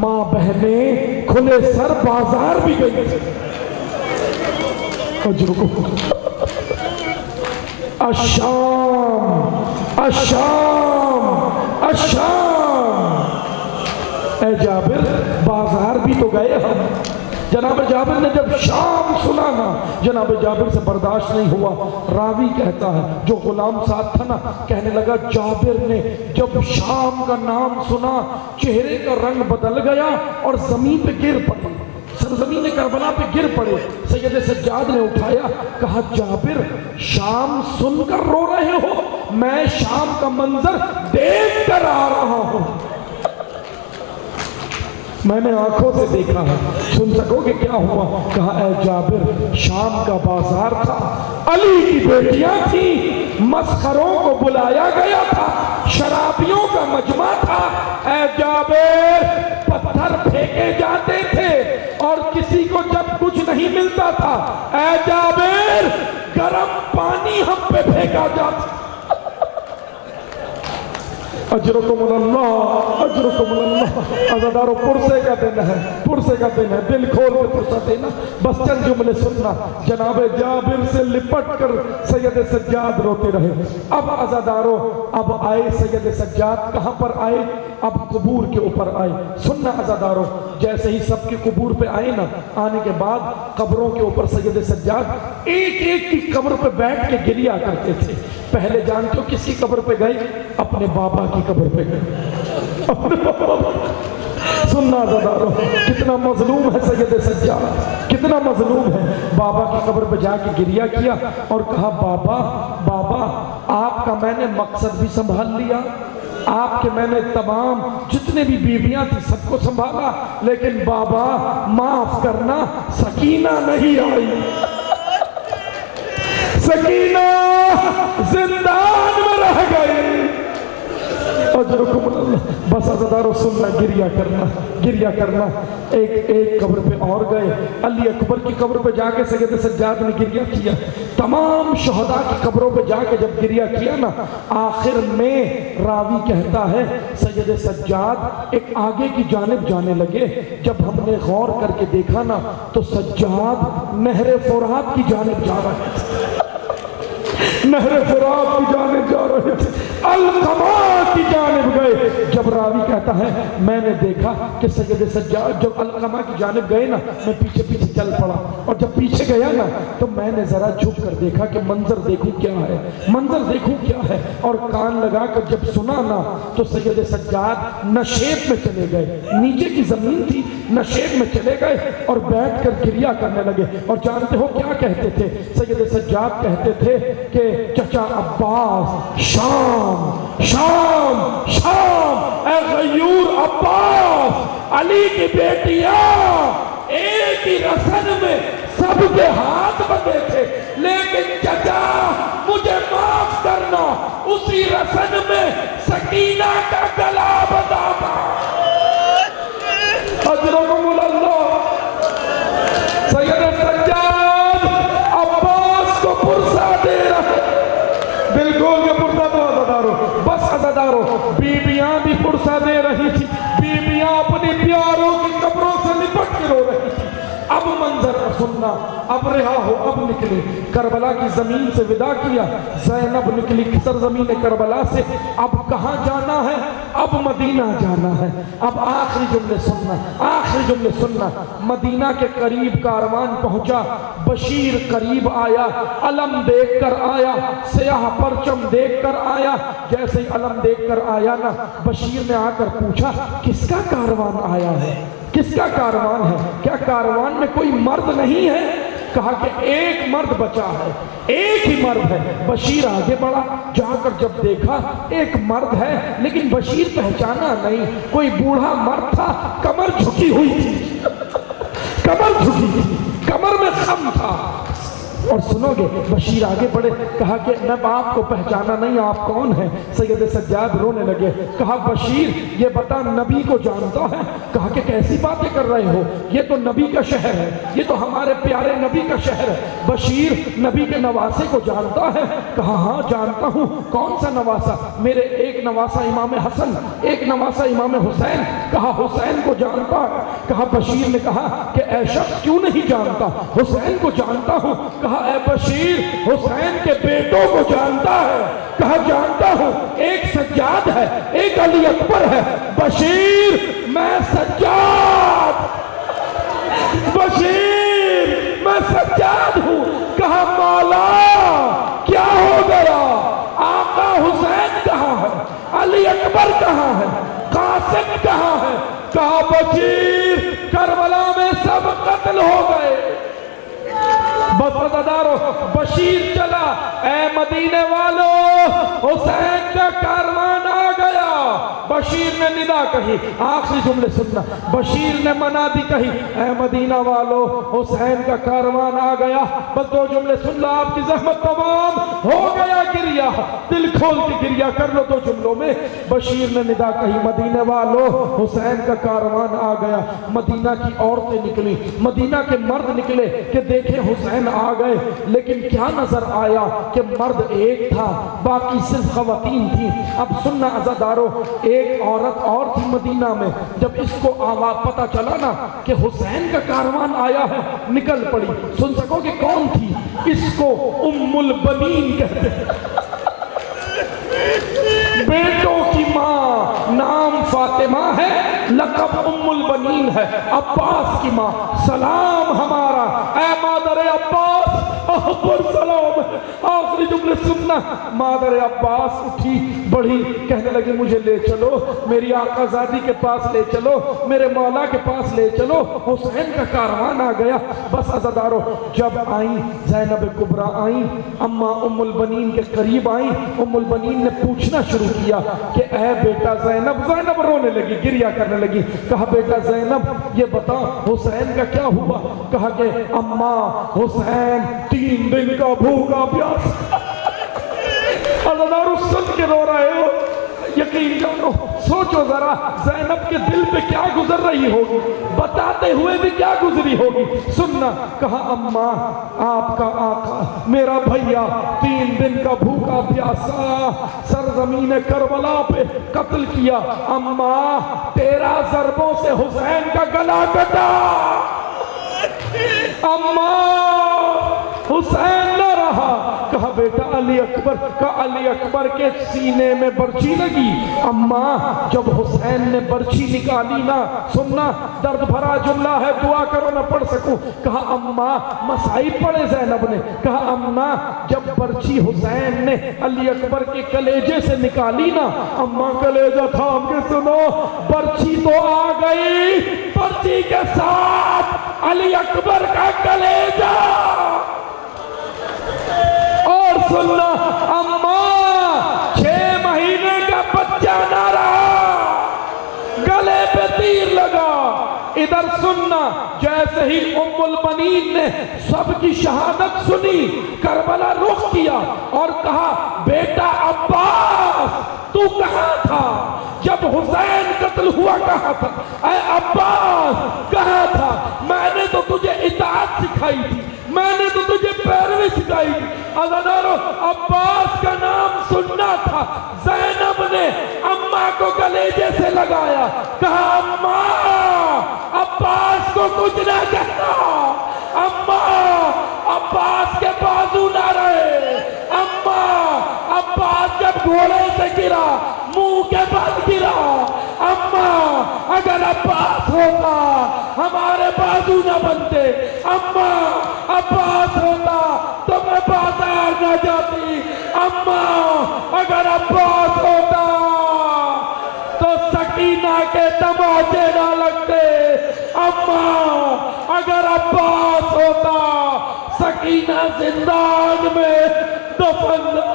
ماں بہنیں کھلے سر بازار بھی گئی. الشام. اے جابر بازار بھی تو گئے ہم. جناب جابر نے جب شام سنا نا, جناب جابر سے برداشت نہیں ہوا. راوی کہتا ہے جو غلام ساتھ تھا نا, کہنے لگا جابر نے جب شام کا نام سنا چہرے کا رنگ بدل گیا اور زمین پہ گر پڑے, سرزمین کربلا پہ گر پڑے. سید سجاد نے اٹھایا, کہا جابر شام سن کر رو رہے ہو؟ میں شام کا منظر دیکھ کر آ رہا ہوں, میں نے آنکھوں سے دیکھا ہے. سن سکو کہ کیا ہوا؟ کہا اے جابر شام کا بازار تھا, علی کی بیٹیاں تھیں, مسخروں کو بلایا گیا تھا, شرابیوں کا مجمع تھا. اے جابر پتھر پھینکے جاتے تھے اور کسی کو جب کچھ نہیں ملتا تھا, اے جابر گرم پانی ہم پہ پھینکا جاتا. اجرکم اللہ, اجرکم اللہ. عزادارو پرسے کا دن ہے, پرسے کا دن ہے, دل کھول کے پرسہ دینا. بس چند جملے سننا. جناب جابر سے لپٹ کر سید سجاد روتے رہے. اب عزادارو اب آئے سید سجاد, کہاں پر آئے؟ اب قبور کے اوپر آئے. سننا عزادارو, جیسے ہی سب کے قبور پہ آئے نا, آنے کے بعد قبروں کے اوپر سید سجاد ایک ایک کی قبر پہ بیٹھ کے گریا کرتے تھے. پہلے جانتے ہو کس کی قبر پہ گئے؟ اپنے بابا کی قبر پہ گئے, اپنے بابا. سننا عزادارو کتنا مظلوم ہے سید سجاد, کتنا مظلوم ہے. بابا کی قبر پہ جا کے گریا کیا اور کہا بابا آپ کا میں نے مقصد بھی سنبھال لیا, آپ کے میں نے تمام جتنے بھی بیویاں تھی سب کو سنبھالا, لیکن بابا معاف کرنا سکینہ نہیں آئی. سکینہ زندان میں رہ گئی. اجرکم اللہ. بس عزادارو سننا, گریا کرنا. ایک قبر پہ اور گئے, علی اکبر کی قبر پہ جا کے سید سجاد نے گریا کیا. تمام شہداء کی قبروں پہ جا کے جب گریا کیا نا, آخر میں راوی کہتا ہے سید سجاد ایک آگے کی جانب جانے لگے. جب ہم نے غور کر کے دیکھا نا تو سجاد نہر فرات کی جانب جا رہے تھے, نہر فرات کی جانب جا رہے تھے, القمہ کی جانب گئے. جب راوی کہتا ہے میں نے دیکھا کہ سید سجاد جب القمہ کی جانب گئے نا, میں پیچھے پیچھے چل پڑا, اور جب پیچھے گیا نا تو میں نے ذرا جھک کر دیکھا کہ منظر دیکھوں کیا ہے, اور کان لگا کر جب سنا نا تو سید سجاد نشیب میں چلے گئے, نیچے کی زمین تھی, نشیب میں چلے گئے اور بیٹھ کر گریا کرنے لگے. اور جانتے ہو کیا کہتے تھے؟ سید سجاد کہتے تھے کہ چچا عباس شام شام شام, اے غیور عباس, علی کی بیٹیاں ایک ہی رسن میں سب کے ہاتھ بندھے تھے, لیکن چچا مجھے معاف کرنا, اسی رسن میں سکینہ کا گلا بندھا تھا. اجرکم اللہ. سید سجاد عباس کو پرسہ دے رہے, دل کھول کے پرسہ دو عزادارو. بس عزادارو بیویاں بھی پرسہ دے رہی تھی, بیویاں بیٹیاں اپنی پیاروں کی قبروں سے لپٹ کے رو رہی تھی۔ اب منظر سننا، اب رہا ہو، اب نکلے۔ کربلا کی زمین سے ودا کیا، زینب نکلی سرزمین کربلا سے۔ اب کہاں جانا ہے؟ اب مدینہ جانا ہے۔ اب آخری جملے سننا، آخری جملے سننا۔ مدینہ کے قریب کاروان پہنچا، بشیر قریب آیا، علم دیکھ کر آیا، سیاہ پرچم دیکھ کر آیا۔ جیسے ہی علم دیکھ کر آیا نا، بشیر نے آ کر پوچھا کس کا کاروان آیا ہے؟ کس کا کاروان ہے؟ کیا کاروان میں کوئی مرد نہیں ہے؟ کہا کہ ایک مرد بچا ہے، ایک ہی مرد ہے۔ بشیر آگے بڑھا، جا کر جب دیکھا ایک مرد ہے، لیکن بشیر پہچانا نہیں۔ کوئی بوڑھا مرد تھا، کمر جھکی ہوئی تھی، کمر جھکی تھی، کمر میں خم تھا۔ اور سنو گے، بشیر آگے بڑھے، کہا کہ میں آپ کو پہچانا نہیں، آپ کون ہیں؟ سید سجاد رونے لگے۔ کہا بشیر یہ بتا نبی کو جانتا ہے؟ کہا کہ کیسی باتیں کر رہے ہو، یہ تو نبی کا شہر ہے، یہ تو ہمارے پیارے نبی کا شہر ہے۔ بشیر نبی کے نواسے کو جانتا ہے؟ کہا ہاں جانتا ہوں۔ کون سا نواسا؟ میرے ایک نواسا امام حسن، ایک نواسا امام حسین۔ کہا حسین کو جانتا ہے؟ کہا بشیر نے کہا کہ اے شخص کیوں نہیں جانتا؟ حسین کو جانتا ہوں۔ کہا اے بشیر حسین کے بیٹوں کو جانتا ہے؟ کہا جانتا ہوں، ایک سجاد ہے، ایک علی اکبر ہے۔ بشیر میں سجاد، بشیر میں سجاد ہوں۔ کہا مولا کیا ہو گیا؟ آقا حسین کہاں ہے؟ علی اکبر کہاں ہے؟ قاسم کہاں ہے؟ کہا بشیر کربلا میں سب قتل ہو گئے۔ بس وزادارو، بشیر چلا، اے مدینے والو حسین کا کاروان آ گیا۔ بشیر نے ندا کہی، آخری جملے سننا، بشیر نے منادی کہی، اے مدینہ والو حسین کا کاروان آ گیا۔ بس دو جملے سن لو، آپ کی زحمت تمام ہو گیا گریا، دل کھول کے گریا کر لو دو جملوں میں۔ بشیر نے ندا کہی، مدینے والو حسین کا کاروان آ گیا۔ مدینہ کی عورتیں نکلی، مدینہ کے مرد نکلے کہ دیکھیں حسین آ گئے، لیکن کیا نظر آیا کہ مرد ایک تھا، باقی صرف خواتین تھی۔ اب سننا عزادارو، ایک عورت اور تھی مدینہ میں، جب اس کو آواز پتا چلا نا کہ حسین کا کاروان آیا ہے، نکل پڑی۔ سن سکو کہ کون تھی؟ اس کو ام البنین کہتے ہیں، بیٹوں کی ماں، نام فاطمہ ہے، لقب ام البنین ہے، عباس کی ماں۔ سلام ہمارا اے مادر عباس، پر سلام ہے۔ آخری جملے سننا، مادر عباس اٹھی بڑھی، کہنے لگی مجھے لے چلو، میری آقا زادی کے پاس لے چلو، میرے مولا کے پاس لے چلو، حسین کا کاروان آ گیا۔ بس عزادارو، جب آئیں زینب کبریٰ آئیں، اماں ام البنین کے قریب آئیں، ام البنین نے پوچھنا شروع کیا کہ اے بیٹا زینب، زینب رونے لگی، گریا کرنے لگی۔ کہا بیٹا زینب یہ بتا حسین کا کیا ہوا؟ کہا کہ اماں حسین 3 دن کا بھوکا پیاس۔ عزادارو سن کے رو رہے ہو، یقین جانو، سوچو ذرا زینب کے دل پہ کیا گزر رہی ہوگی، بتاتے ہوئے بھی کیا گزری ہوگی۔ سننا، کہا اماں آپ کا آقا میرا بھیا 3 دن کا بھوکا پیاسا سرزمین کربلا پہ قتل کیا۔ اماں 13 ضربوں سے حسین کا گلا کٹا، اماں حسین نہ رہا۔ کہا بیٹا علی اکبر، کہا علی اکبر کے سینے میں برچی لگی۔ اماں جب حسین نے برچی نکالی نا، سننا درد بھرا جملہ ہے، دعا کرو نہ پڑھ سکوں۔ کہا اماں مصائب پڑے زینب نے، کہا اماں جب برچی حسین نے علی اکبر کے کلیجے سے نکالی نا، اماں کلیجہ تھام کے سنو، برچی تو آ گئی، برچی کے ساتھ علی اکبر کا کلیجہ۔ اور سننا اماں 6 مہینے کا بچہ نہ رہا، گلے پہ تیر لگا۔ ادھر سننا، جیسے ہی ام البنین نے سب کی شہادت سنی، کربلا رخ کیا اور کہا بیٹا عباس تو کہاں تھا جب حسین قتل ہوا؟ کہاں تھا؟ اے عباس کہاں تھا؟ میں نے تو تجھے اطاعت سکھائی تھی، میں نے تو تجھے پیروی سکھائی تھی۔ عزیزانو عباس کا نام سننا تھا، زینب نے اماں کو کلیجے سے لگایا، کہا اماں عباس کو کچھ نہ کہنا، اماں عباس کے بازو نہ رہے، اماں عباس جب گھوڑے سے گرا منہ کے بل گرا، اماں اگر عباس ہوتا ہمارے بازو نہ بنتے، اماں عباس ہوتا تو میں بازار نہ جاتی، اماں اگر عباس ہوتا تو سکینہ کے تماچے نہ لگتے، اماں اگر عباس ہوتا سکینہ زندان میں دفن نہ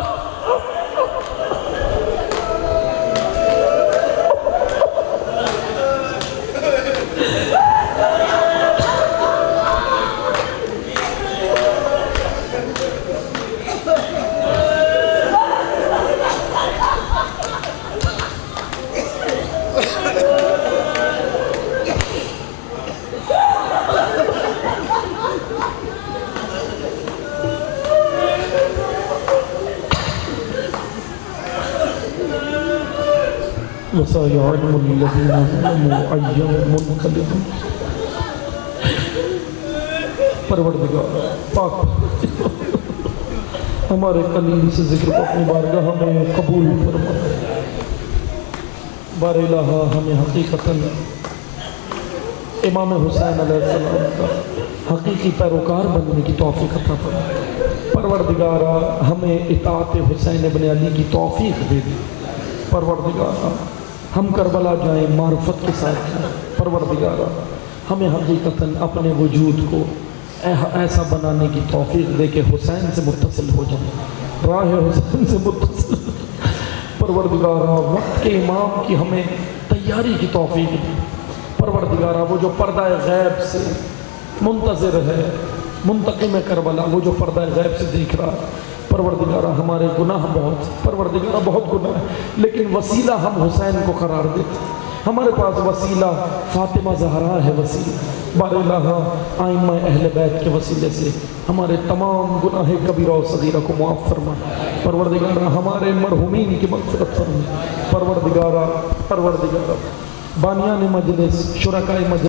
وَسَيَعْلَمُ الَّذِينَ ظَلَمُوا أَيَّ مُنْقَلِبٍ۔ پروردگار پاک ہمارے کلیم سے ذکر کو اپنی بارگاہ میں قبول فرما، بار الہ ہمیں حقیقتاً امام حسین علیہ السلام کا حقیقی پیروکار بننے کی توفیق عطا فرما۔ پروردگارہ ہمیں اطاعت حسین ابن علی کی توفیق دے دی۔ پروردگارہ ہم کربلا جائیں معرفت کے ساتھ، پروردگارہ ہمیں حقیقتاً اپنے وجود کو ایسا بنانے کی توفیق دے کہ حسین سے متصل ہو جائیں، راہ حسین سے متصل۔ پروردگارہ وقت کے امام کی ہمیں تیاری کی توفیق دی۔ پروردگارہ وہ جو پردہ غیب سے منتظر ہے، منتقم کربلا، وہ جو پردہ غیب سے دیکھ رہا ہے، پروردگارہ ہمارے گناہ بہت، پروردگارہ بہت گناہ ہے، لیکن وسیلہ ہم حسین کو قرار دیتے۔ ہمارے پاس وسیلہ فاطمہ زہرا ہے، وسیلہ بار الہ آئمہ اہل بیت کے وسیلے سے ہمارے تمام گناہ کبیرہ و صغیرہ کو معاف فرما۔ پروردگارہ ہمارے مرحومین کی مغفرت فرما۔ پروردگارہ بانیان مجلس، شرکائے مجلس